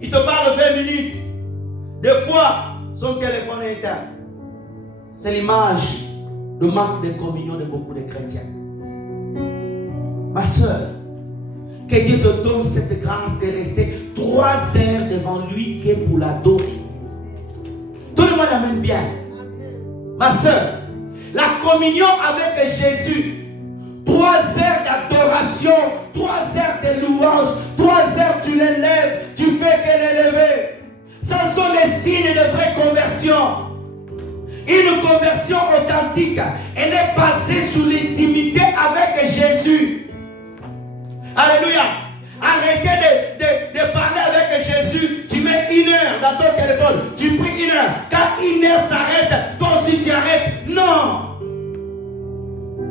il te parle 20 minutes. Des fois, son téléphone est éteint. C'est l'image du manque de communion de beaucoup de chrétiens. Ma soeur, que Dieu te donne cette grâce de rester 3 heures devant lui que pour l'adorer. Donnez-moi la main bien. Ma soeur, la communion avec Jésus, 3 heures d'adoration, 3 heures de louange, 3 heures tu l'élèves, tu fais que l'élever. Ce sont les signes de vraie conversion. Une conversion authentique, elle est basée sur l'intimité avec Jésus. Alléluia. Arrêtez de parler avec Jésus. Tu mets 1 heure dans ton téléphone. Tu pries 1 heure. Quand 1 heure s'arrête, toi aussi tu arrêtes. Non.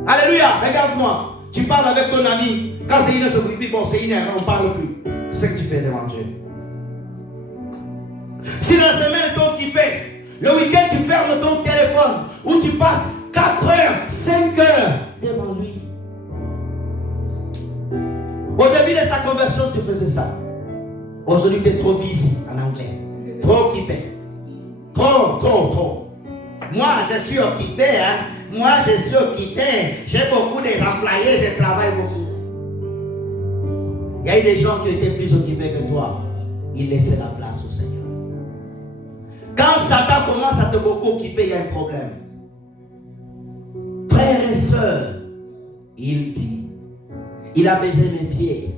Alléluia. Regarde-moi. Tu parles avec ton ami. Quand c'est 1 heure, c'est bon, c'est 1 heure. On ne parle plus. C'est ce que tu fais devant Dieu. Si la semaine est occupée, le week-end tu fermes ton téléphone ou tu passes 4 heures, 5 heures devant lui. Au début de ta conversion, tu faisais ça. Aujourd'hui, tu es trop busy en anglais. Trop occupé. Trop. Moi, je suis occupé. Moi, je suis occupé. J'ai beaucoup de employés, je travaille beaucoup. Il y a eu des gens qui étaient plus occupés que toi. il laissait la place au Seigneur. Quand Satan commence à te beaucoup occuper, il y a un problème. Frères et sœurs, il dit, il a baisé mes pieds.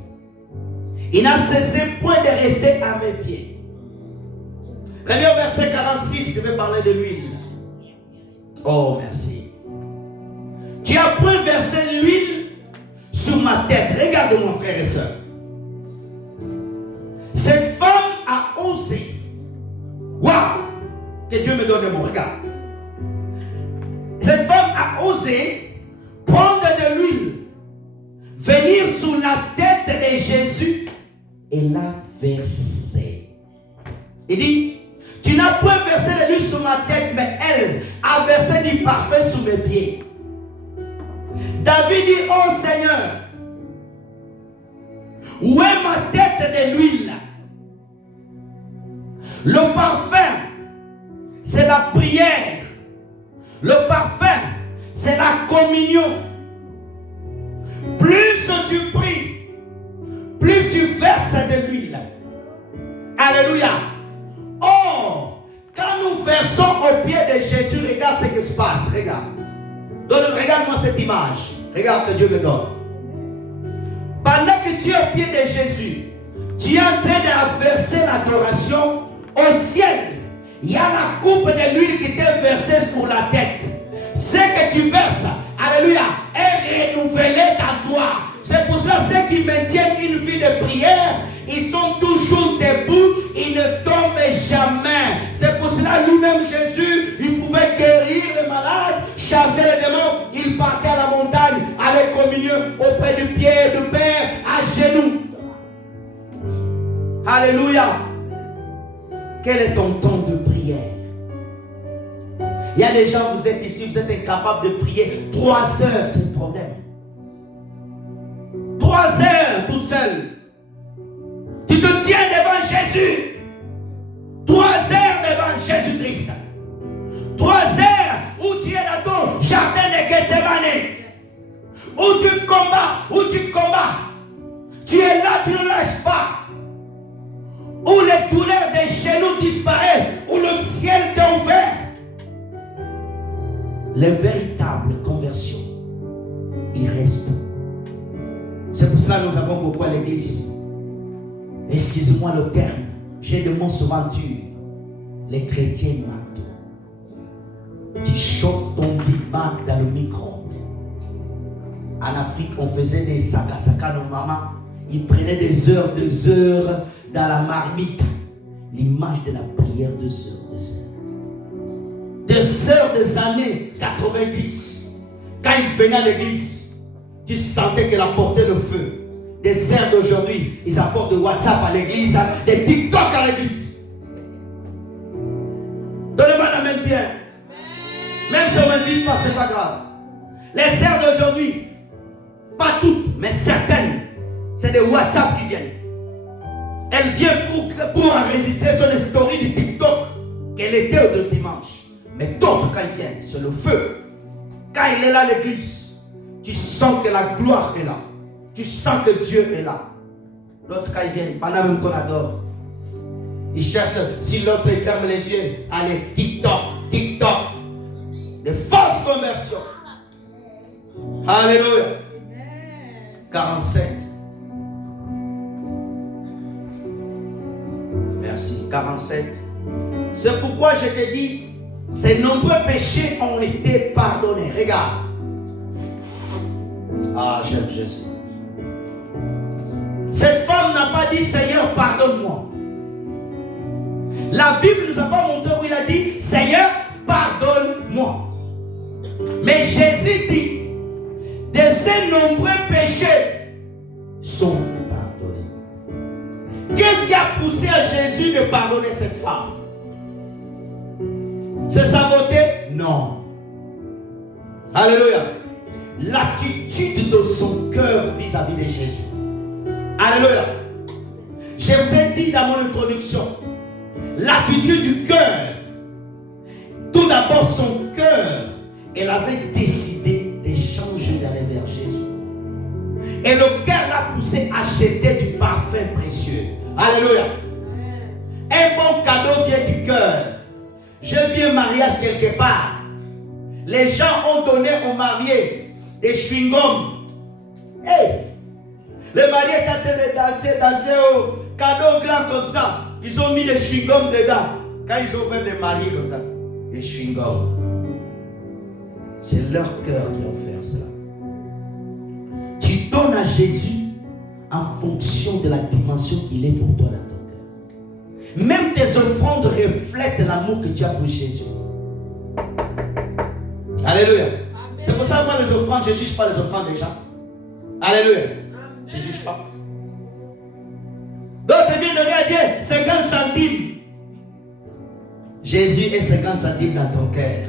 Il n'a cessé point de rester à mes pieds. Premier verset 46, je vais parler de l'huile. Oh, merci. Tu as point versé l'huile sur ma tête. Regarde-moi, frères et sœurs. Cette femme a osé. Waouh! Que Dieu me donne de mon regard. Cette femme a osé prendre de l'huile, venir sur la tête de Jésus et la verser. Il dit, tu n'as point versé de l'huile sur ma tête, mais elle a versé du parfum sous mes pieds. David dit, oh Seigneur, où est ma tête de l'huile? Le parfum, c'est la prière. Le parfum, c'est la communion. Plus tu pries, plus tu verses de l'huile. Alléluia. Or, quand nous versons au pied de Jésus, regarde ce qui se passe. Regarde. Regarde-moi cette image. Regarde que Dieu me donne. Pendant que tu es au pied de Jésus, tu es en train de verser l'adoration au ciel. Il y a la coupe de l'huile qui t'est versée sur la tête. Ce que tu verses, alléluia, est renouvelé à toi. C'est pour cela ceux qui maintiennent une vie de prière, ils sont toujours debout, ils ne tombent jamais. C'est pour cela lui-même Jésus, il pouvait guérir les malades, chasser les démons. Il partait à la montagne, aller communier auprès du pied du Père, à genoux. Alléluia. Quel est ton temps de prière? Il y a des gens, vous êtes ici, vous êtes incapables de prier 3 heures, c'est le problème. 3 heures toute seule. Tu te tiens devant Jésus. 3 heures devant Jésus-Christ. 3 heures où tu es dans ton jardin de Gethsemane. Où tu combats. Tu es là, tu ne lâches pas. Où les douleurs des genoux disparaissent, où le ciel t'est ouvert. Les véritables conversions, ils restent. C'est pour cela que nous avons beaucoup à l'église. Excusez-moi le terme, j'ai des mots souvent durs. Les chrétiens mentent. Tu chauffes ton Big Mac dans le micro-ondes. En Afrique, on faisait des saka nos mamans. Ils prenaient des heures dans la marmite. L'image de la prière, 2 heures. Des heures des années 90. Quand ils venaient à l'église, tu sentais qu'elle apportait le feu. Des heures d'aujourd'hui, ils apportent de WhatsApp à l'église, des TikTok à l'église. Donnez-moi la main bien. Même si on ne m'invite pas, c'est pas grave. Les heures d'aujourd'hui, pas toutes, mais certaines, c'est des WhatsApp qui viennent. Elle vient pour enregistrer sur les stories du TikTok qu'elle était le dimanche. Mais d'autres, quand ils viennent, c'est le feu. Quand il est là à l'église, tu sens que la gloire est là. Tu sens que Dieu est là. L'autre, quand ils viennent, pendant même qu'on adore, ils cherchent, si l'autre il ferme les yeux, allez, TikTok. Des fausses conversions. Alléluia. 47. Merci. 47. C'est pourquoi je te dis, ces nombreux péchés ont été pardonnés. Regarde. Ah, j'aime Jésus. Cette femme n'a pas dit, Seigneur, pardonne-moi. La Bible ne nous a pas montré où il a dit, Seigneur, pardonne-moi. Mais Jésus dit, de ces nombreux péchés sont pardonnés. Qu'est-ce qui a poussé à Jésus de pardonner cette femme? C'est sa beauté? Non. Alléluia. L'attitude de son cœur vis-à-vis de Jésus. Alléluia. Je vous ai dit dans mon introduction, l'attitude du cœur. Tout d'abord, son cœur, elle avait décidé de changer d'aller vers Jésus. Et le cœur l'a poussé à acheter du parfum précieux. Alléluia. je vis un mariage quelque part. Les gens ont donné aux mariés des chewing-gums. Hey! Les mariés étaient en train de danser au cadeau grand comme ça. Ils ont mis des chewing-gums dedans. Quand ils ont fait des mariés comme ça, des chewing-gums. C'est leur cœur qui a offert cela. Tu donnes à Jésus en fonction de la dimension qu'il est pour toi dans ton cœur. Même tes offrandes reflètent l'amour que tu as pour Jésus. Alléluia. Amen. C'est pour ça que moi les offrandes, je ne juge pas les offrandes des gens. Alléluia. Amen. Je ne juge pas. D'autres viennent donner à Dieu 50 centimes. Jésus est 50 centimes dans ton cœur.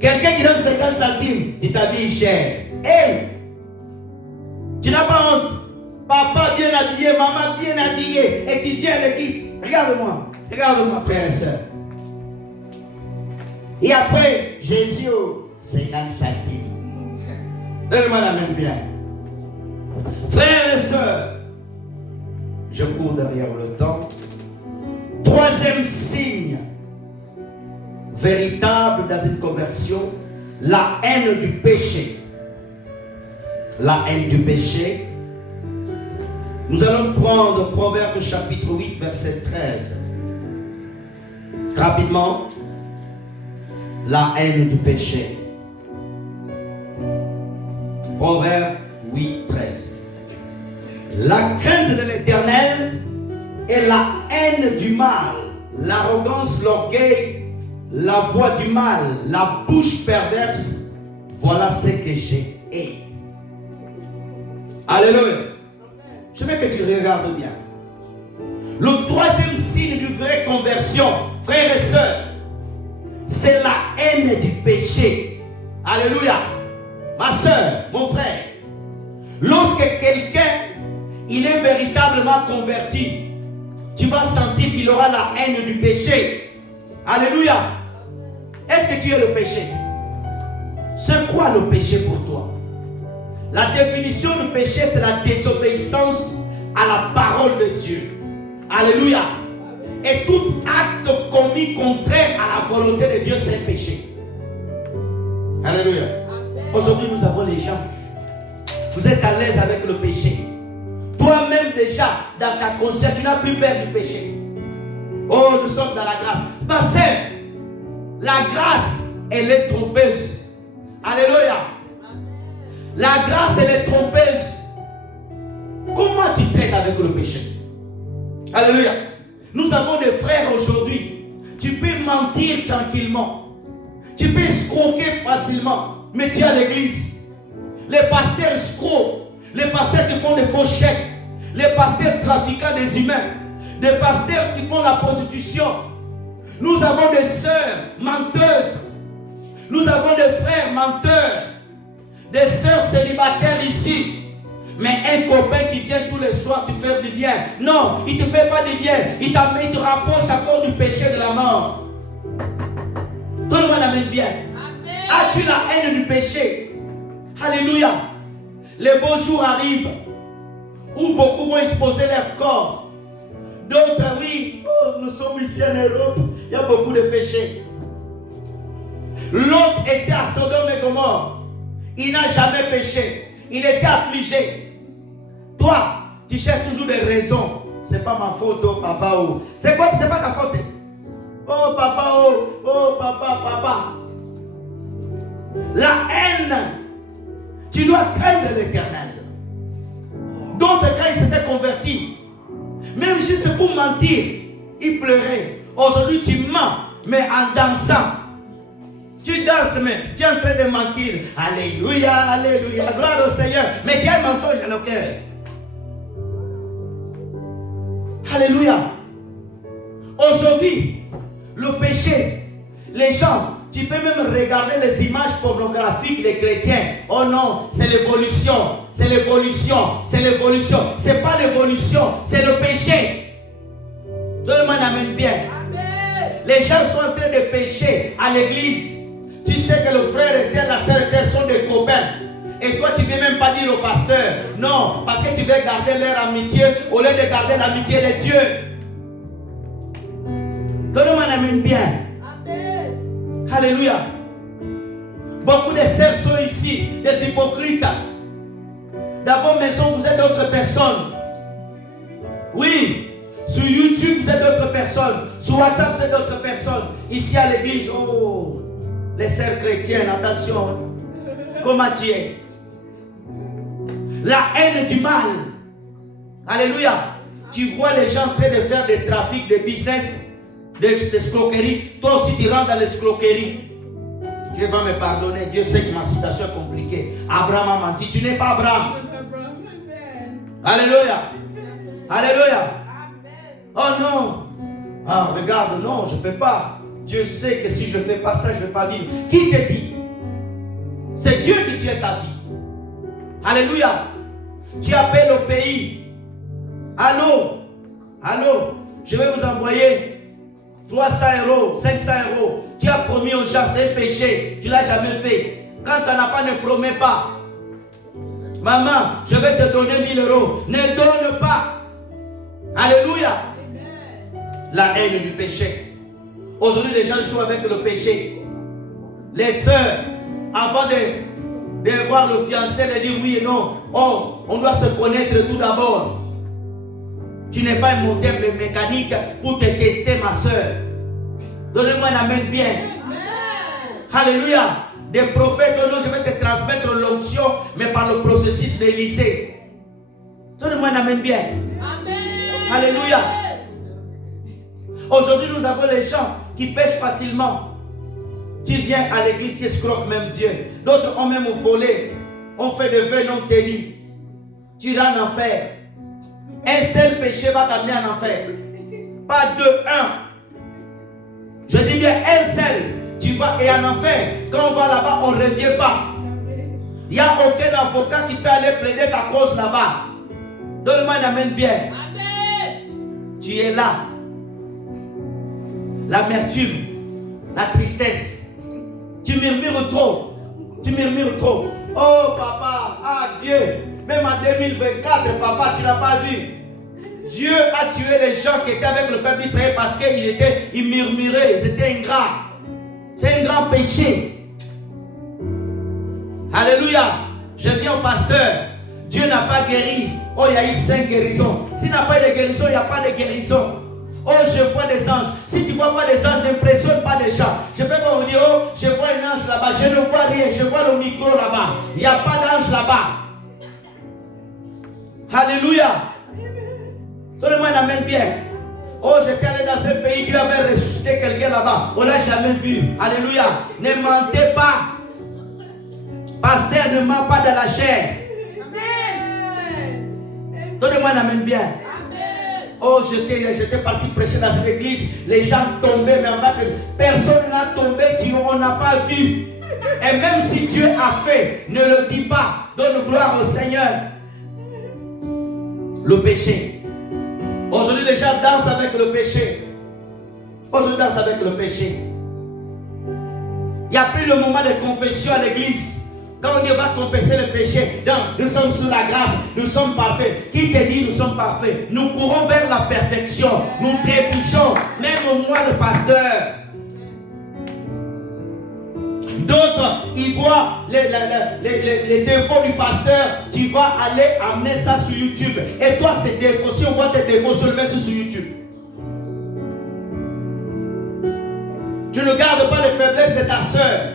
Quelqu'un qui donne 50 centimes, tu t'habilles cher. Hey! Tu n'as pas honte. Papa bien habillé, maman bien habillée. Et tu viens à l'église. Regarde-moi. Regarde-moi, frère et soeur. Et après, Jésus, 50 centimes. Donne-moi la main bien. Frères et sœurs, je cours derrière le temps. Troisième signe véritable dans une conversion, la haine du péché. La haine du péché. Nous allons prendre Proverbe chapitre 8, verset 13. Rapidement. La haine du péché. Proverbe 8, 13. La crainte de l'Éternel est la haine du mal, l'arrogance, l'orgueil, la voix du mal, la bouche perverse. Voilà ce que j'ai hais. Alléluia. Je veux que tu regardes bien. Le troisième signe d'une vraie conversion, frères et sœurs, c'est la haine du péché. Alléluia. Ma soeur, mon frère, lorsque quelqu'un il est véritablement converti, tu vas sentir qu'il aura la haine du péché. Alléluia. Est-ce que tu es le péché? C'est quoi le péché pour toi? La définition du péché, c'est la désobéissance à la parole de Dieu. Alléluia. Et tout acte commis contraire à la volonté de Dieu, c'est péché. Alléluia. Aujourd'hui, nous avons les gens. Vous êtes à l'aise avec le péché. Toi-même déjà, dans ta conscience, tu n'as plus peur du péché. Oh, nous sommes dans la grâce. Ma sœur, la grâce, elle est trompeuse. Alléluia. La grâce, elle est trompeuse. Comment tu traites avec le péché? Alléluia. Nous avons des frères aujourd'hui. Tu peux mentir tranquillement. Tu peux escroquer facilement. Mais tu es à l'église. Les pasteurs escrocs. Les pasteurs qui font des faux chèques. Les pasteurs trafiquants des humains. Des pasteurs qui font la prostitution. Nous avons des sœurs menteuses. Nous avons des frères menteurs. Des sœurs célibataires ici. Mais un copain qui vient tous les soirs te faire du bien. Non, il ne te fait pas du bien. Il te rapproche encore du péché de la mort. Tout le monde amène bien. As-tu la haine du péché? Alléluia. Les beaux jours arrivent où beaucoup vont exposer leur corps. D'autres, oui, oh, nous sommes ici en Europe, il y a beaucoup de péchés. L'autre était à Sodome et Gomorrhe. Il n'a jamais péché. Il était affligé. Toi, tu cherches toujours des raisons. C'est pas ma faute, oh papa, oh. C'est quoi? C'est pas ta faute. Oh papa, oh papa, papa. La haine. Tu dois craindre l'Éternel. D'autres, quand ils s'étaient convertis, même juste pour mentir, ils pleuraient. Aujourd'hui, tu mens, mais en dansant. Tu danses, mais tu es en train de mentir. Alléluia, alléluia, gloire au Seigneur. Mais tu as un mensonge dans le cœur. Alléluia. Aujourd'hui, le péché, les gens, tu peux même regarder les images pornographiques des chrétiens. Oh non, c'est l'évolution, c'est l'évolution, c'est l'évolution. C'est pas l'évolution, c'est le péché. Tout le monde amène bien. Amen. Les gens sont en train de pécher à l'église. Tu sais que le frère et la sœur et sont des copains. Et toi, tu ne veux même pas dire au pasteur. Non, parce que tu veux garder leur amitié au lieu de garder l'amitié de Dieu. Tout le monde amène bien. Amen. Alléluia. Beaucoup de sœurs sont ici, des hypocrites. Dans vos maisons, vous êtes d'autres personnes. Oui. Sur YouTube, vous êtes d'autres personnes. Sur WhatsApp, vous êtes d'autres personnes. Ici à l'église, oh, les sœurs chrétiennes, attention. Comment tu es? La haine du mal. Alléluia. Tu vois les gens en train de faire des trafics, des business, des escroqueries. Toi aussi, tu rentres dans l'escroquerie. Dieu va me pardonner. Dieu sait que ma situation est compliquée. Abraham a menti. Tu n'es pas Abraham. Alléluia. Alléluia. Oh non. Ah, regarde, non, je ne peux pas. Dieu sait que si je ne fais pas ça, je ne vais pas vivre. Qui te dit? C'est Dieu qui tient ta vie. Alléluia. Tu appelles au pays. Allô? Allô? Je vais vous envoyer 300 €, 500 €. Tu as promis aux gens, c'est un péché. Tu ne l'as jamais fait. Quand tu n'en as pas, ne promets pas. Maman, je vais te donner 1000 €. Ne donne pas. Alléluia. La haine du péché. Aujourd'hui, les gens jouent avec le péché. Les sœurs, avant de voir le fiancé, de dire oui et non. Oh, on doit se connaître tout d'abord. Tu n'es pas un moteur de mécanique pour te tester, ma soeur. Donnez-moi un amen bien. Amen. Alléluia. Des prophètes, oh non, je vais te transmettre l'onction, mais par le processus d'Élysée. Donnez-moi un amen bien. Amen. Alléluia. Aujourd'hui, nous avons les gens qui pêchent facilement. Tu viens à l'église, tu escroques même Dieu. D'autres ont même volé. On fait des vœux non tenus. Tu iras en enfer. Un seul péché va t'amener en enfer. Pas deux, un. Je dis bien un seul. Tu vas et en enfer. Quand on va là-bas, on ne revient pas. Il n'y a aucun avocat qui peut aller plaider ta cause là-bas. Donne-moi un amen bien. Amen. Tu es là. L'amertume, la tristesse. Tu murmures trop. Tu murmures trop. Oh papa, ah Dieu. Même en 2024, papa, tu n'as pas vu. Dieu a tué les gens qui étaient avec le peuple d'Israël parce qu'ils murmuraient. C'était ingrat. C'est un grand péché. Alléluia. Je viens au pasteur. Dieu n'a pas guéri. Oh, il y a eu 5 guérisons. S'il n'a pas eu de guérison, il n'y a pas de guérison. Oh, je vois des anges. Si tu ne vois pas des anges, n'impressionne pas des gens. Je ne peux pas vous dire, oh, je vois un ange là-bas. Je ne vois rien. Je vois le micro là-bas. Il n'y a pas d'ange là-bas. Alléluia. Donnez-moi un amen bien. Oh, j'étais allé dans un pays, Dieu avait ressuscité quelqu'un là-bas. On ne l'a jamais vu. Alléluia. Ne mentez pas. Pasteur ne ment pas dans la chair. Amen. Donnez-moi un amen bien. Oh, j'étais parti prêcher dans une église. Les gens tombaient, mais en fait, personne n'a tombé. On n'a pas vu. Et même si Dieu a fait, ne le dis pas. Donne gloire au Seigneur. Le péché. Aujourd'hui, les gens dansent avec le péché. Aujourd'hui, dansent avec le péché. Il n'y a plus le moment de confession à l'église. Quand on dit on va confesser le péché, donc nous sommes sous la grâce, nous sommes parfaits. Qui te dit nous sommes parfaits? Nous courons vers la perfection. Nous trébuchons, même moi le pasteur. D'autres, ils voient les défauts du pasteur. Tu vas aller amener ça sur YouTube. Et toi, ces défauts, si on voit tes défauts, se le mets sur YouTube. Tu ne gardes pas les faiblesses de ta soeur.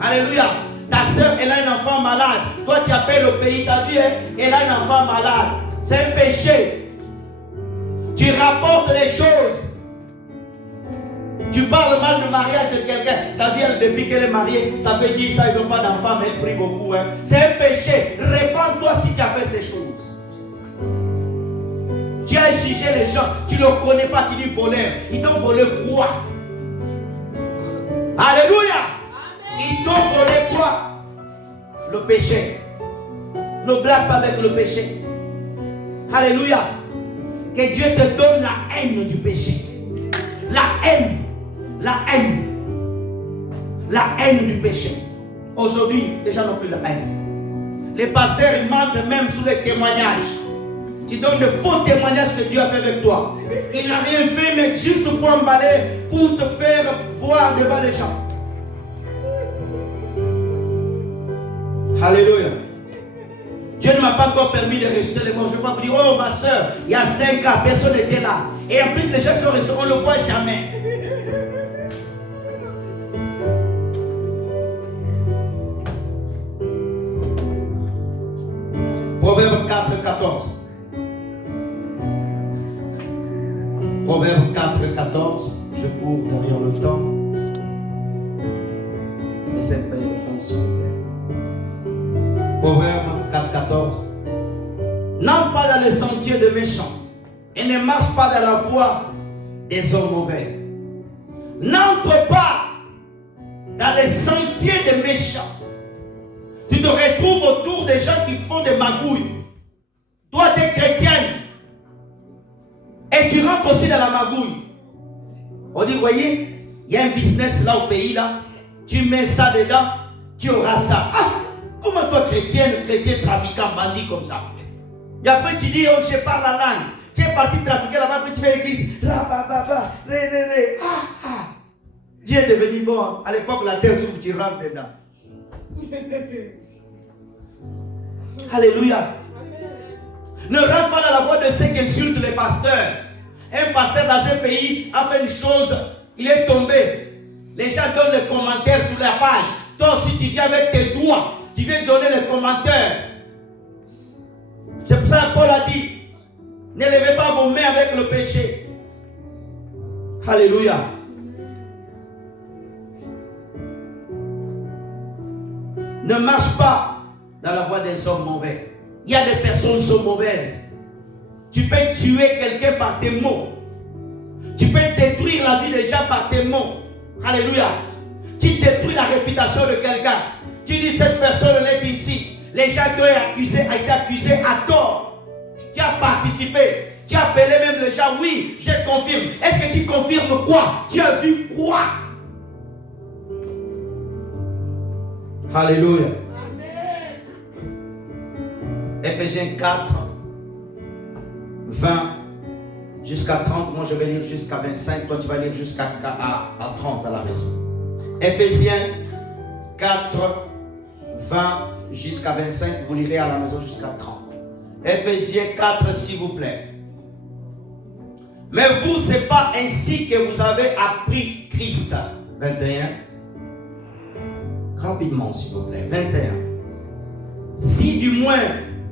Alléluia. Ta soeur, elle a un enfant malade. Toi, tu appelles au pays, ta vie, elle a un enfant malade. C'est un péché. Tu rapportes les choses. Tu parles mal du mariage de quelqu'un. Ta vie, depuis qu'elle est mariée, ça fait 10 ans, ils n'ont pas d'enfant, mais elle prie beaucoup. Hein. C'est un péché. Répands-toi si tu as fait ces choses. Tu as jugé les gens. Tu ne les connais pas, tu dis voleur. Ils t'ont volé quoi? Alléluia. Ils t'ont volé quoi? Le péché. Ne blague pas avec le péché. Alléluia. Que Dieu te donne la haine du péché. La haine. La haine. La haine du péché. Aujourd'hui, les gens n'ont plus la haine. Les pasteurs, ils mentent même sous les témoignages. Tu donnes de faux témoignages que Dieu a fait avec toi. Il n'a rien fait, mais juste pour emballer, pour te faire voir devant les gens. Alléluia. Dieu ne m'a pas encore permis de ressusciter les morts. Je ne vais pas vous dire, oh ma soeur, il y a 5 ans, personne n'était là. Et en plus, les gens qui sont restés, on ne le voit jamais. Proverbe 4, 14. Proverbe 4, 14. Je cours derrière le temps. Laissez pas le fond, s'il vous plaît. Proverbe 4, 14. N'entre pas dans les sentiers des méchants et ne marche pas dans la voie des hommes mauvais. N'entre pas dans les sentiers des méchants. Tu te retrouves autour des gens qui font des magouilles. Toi, tu es chrétienne. Et tu rentres aussi dans la magouille. On dit, voyez, il y a un business là au pays là. Tu mets ça dedans, tu auras ça. Ah, comment toi, chrétien, trafiquant, bandit comme ça? Et après, tu dis, oh, je parle la langue. Tu es parti trafiquer là-bas, puis tu fais l'église. Dieu est devenu bon. À l'époque, la terre s'ouvre, tu rentres dedans. Alléluia. Ne rentre pas dans la voie de ceux qui insultent les pasteurs. Un pasteur dans un pays a fait une chose, il est tombé. Les gens donnent les commentaires sur la page. Toi aussi, tu viens avec tes doigts. Tu viens donner les commentaires. C'est pour ça que Paul a dit, ne levez pas vos mains avec le péché. Alléluia. Ne marche pas dans la voie des hommes mauvais. Il y a des personnes qui sont mauvaises. Tu peux tuer quelqu'un par tes mots. Tu peux détruire la vie des gens par tes mots. Alléluia. Tu détruis la réputation de quelqu'un. Tu dis cette personne elle est ici. Les gens qui ont été accusés à tort. Tu as participé. Tu as appelé même les gens. Oui, je confirme. Est-ce que tu confirmes quoi? Tu as vu quoi? Alléluia. Amen. Ephésiens 4, 20 jusqu'à 30. Moi je vais lire jusqu'à 25. Toi tu vas lire jusqu'à 30 à la maison. Ephésiens 4, 20 jusqu'à 25. Vous lirez à la maison jusqu'à 30. Ephésiens 4, s'il vous plaît. Mais vous, ce n'est pas ainsi que vous avez appris Christ. 21. Rapidement, s'il vous plaît. 21. Si du moins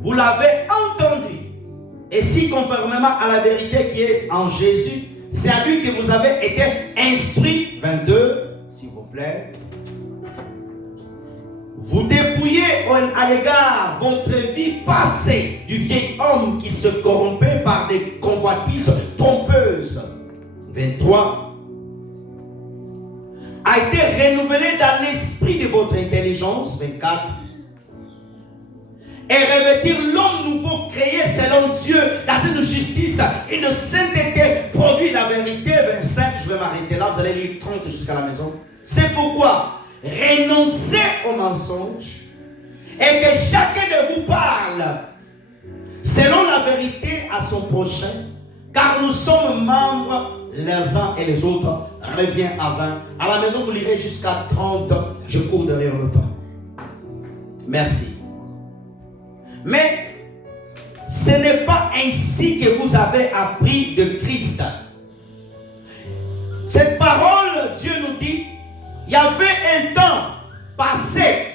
vous l'avez entendu, et si conformément à la vérité qui est en Jésus, c'est à lui que vous avez été instruits. 22, s'il vous plaît. Vous dépouillez à l'égard votre vie passée du vieil homme qui se corrompait par des convoitises trompeuses. 23. A été renouvelé dans l'esprit de votre intelligence. 24. Et revêtir l'homme nouveau créé selon Dieu dans une justice, une sainteté, produit la vérité. 25. Je vais m'arrêter là. Vous allez lire 30 jusqu'à la maison. C'est pourquoi renoncez au mensonge et que chacun de vous parle selon la vérité à son prochain, car nous sommes membres les uns et les autres. Reviens à 20. À la maison, vous lirez jusqu'à 30. Je cours derrière le temps. Merci. Mais ce n'est pas ainsi que vous avez appris de Christ. Cette parole, Dieu nous dit, il y avait un temps passé,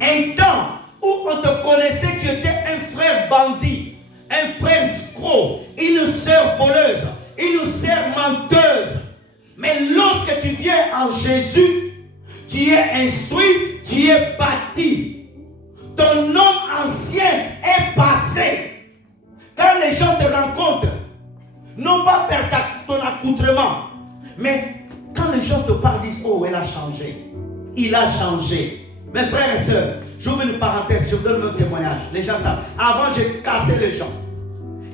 un temps où on te connaissait, tu étais un frère bandit, un frère escroc, une sœur voleuse, une sœur menteuse. Mais lorsque tu viens en Jésus, tu es instruit, tu es bâti. Ton homme ancien est passé. Quand les gens te rencontrent, non pas par ton accoutrement, mais quand les gens te parlent, disent, oh, elle a changé. Il a changé. Mes frères et sœurs, j'ouvre une parenthèse, je vous donne mon témoignage. Les gens savent. Avant, j'ai cassé les gens.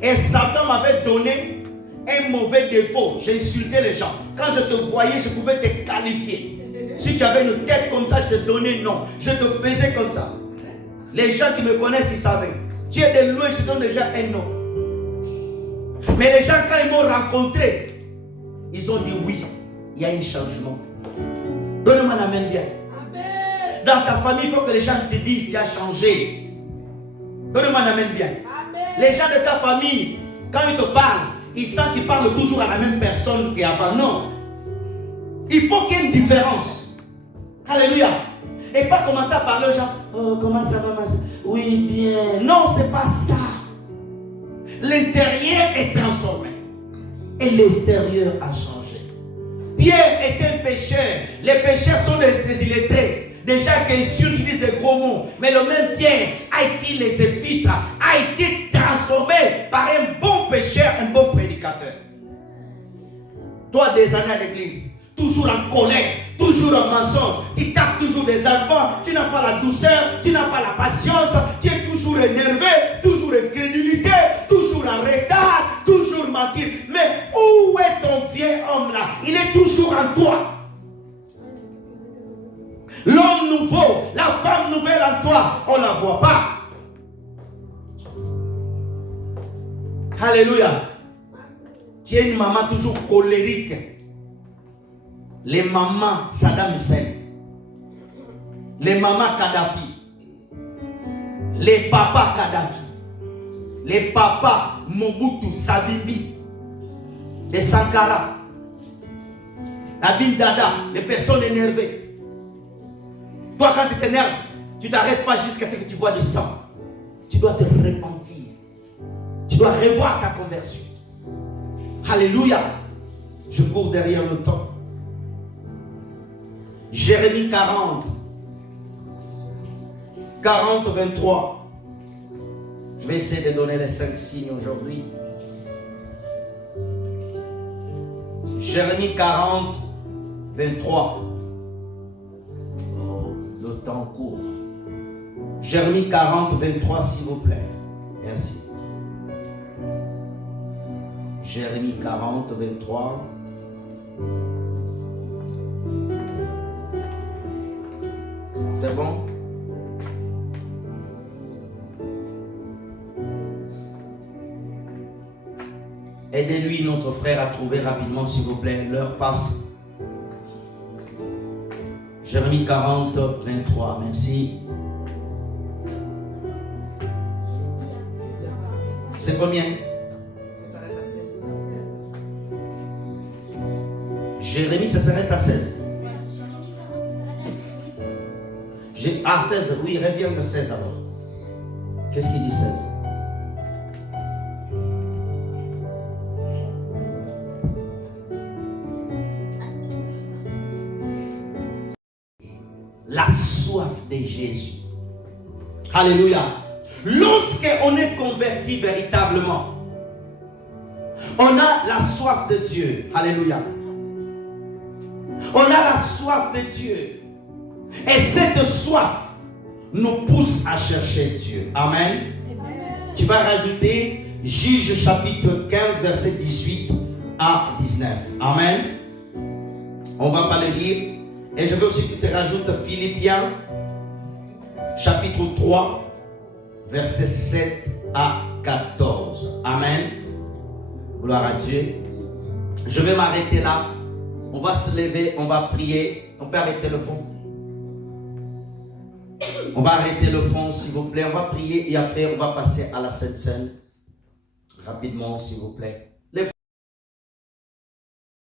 Et Satan m'avait donné un mauvais défaut. J'insultais les gens. Quand je te voyais, je pouvais te qualifier. Si tu avais une tête comme ça, je te donnais non. Je te faisais comme ça. Les gens qui me connaissent, ils savaient. Tu es de loin, je te donne déjà un nom. Mais les gens, quand ils m'ont rencontré, ils ont dit oui. Il y a un changement. Donnez-moi la main bien. Amen. dans ta famille, il faut que les gens te disent tu as changé. Donne-moi un amen bien. Amen. Les gens de ta famille, quand ils te parlent, ils sentent qu'ils parlent toujours à la même personne qu'avant. Non. Il faut qu'il y ait une différence. Alléluia. Et pas commencer à parler aux gens. Oh, comment ça va, ma soeur? Oui, bien. Non, c'est pas ça. L'intérieur est transformé. Et l'extérieur a changé. Pierre était un pécheur. Les pécheurs sont des illettrés. Des gens qui utilisent des gros mots. Mais le même Pierre a écrit les épîtres, a été transformé par un bon pécheur, un bon prédicateur. Toi, des années à l'église, toujours en colère, toujours en mensonge, tu tapes toujours des enfants, tu n'as pas la douceur, tu n'as pas la patience, tu es toujours énervé, toujours incrédulité, toujours en retard, toujours mentir. Mais où est ton vieil homme là? Il est toujours en toi. L'homme nouveau, la femme nouvelle en toi, on ne la voit pas. Alléluia. Tu es une maman toujours colérique. Les mamans Saddam Hussein, les mamans Kadhafi, les papas Kadhafi, les papas Mobutu, Savimbi, les Sankara, Abin Dada, les personnes énervées. Toi, quand tu t'énerves, tu ne t'arrêtes pas jusqu'à ce que tu vois du sang. Tu dois te repentir. Tu dois revoir ta conversion. Alléluia. Je cours derrière le temps. Jérémie 40. 40, 23. Je vais essayer de donner les 5 signes aujourd'hui. Jérémie 40, 23. Le temps court. Jérémie 40, 23, s'il vous plaît. Merci. Jérémie 40, 23. C'est bon? Aidez-lui, notre frère, à trouver rapidement, s'il vous plaît. L'heure passe. Jérémie 40, 23, merci. C'est combien? Ça s'arrête à 16. Jérémie, ça s'arrête à 16. À 16, oui, reviens de 16 alors. Qu'est-ce qu'il dit 16? La soif de Jésus. Alléluia. Lorsqu'on est converti véritablement, on a la soif de Dieu. Alléluia. On a la soif de Dieu. Et cette soif nous pousse à chercher Dieu. Amen. Amen. Tu vas rajouter Juge chapitre 15, verset 18 à 19. Amen. On va pas le lire. Et je veux aussi que tu rajoutes Philippiens chapitre 3, verset 7 à 14. Amen. Gloire à Dieu. Je vais m'arrêter là. On va se lever, on va prier. On peut arrêter le fond. On va arrêter le fond, s'il vous plaît. On va prier et après on va passer à la Sainte Seine. Rapidement, s'il vous plaît.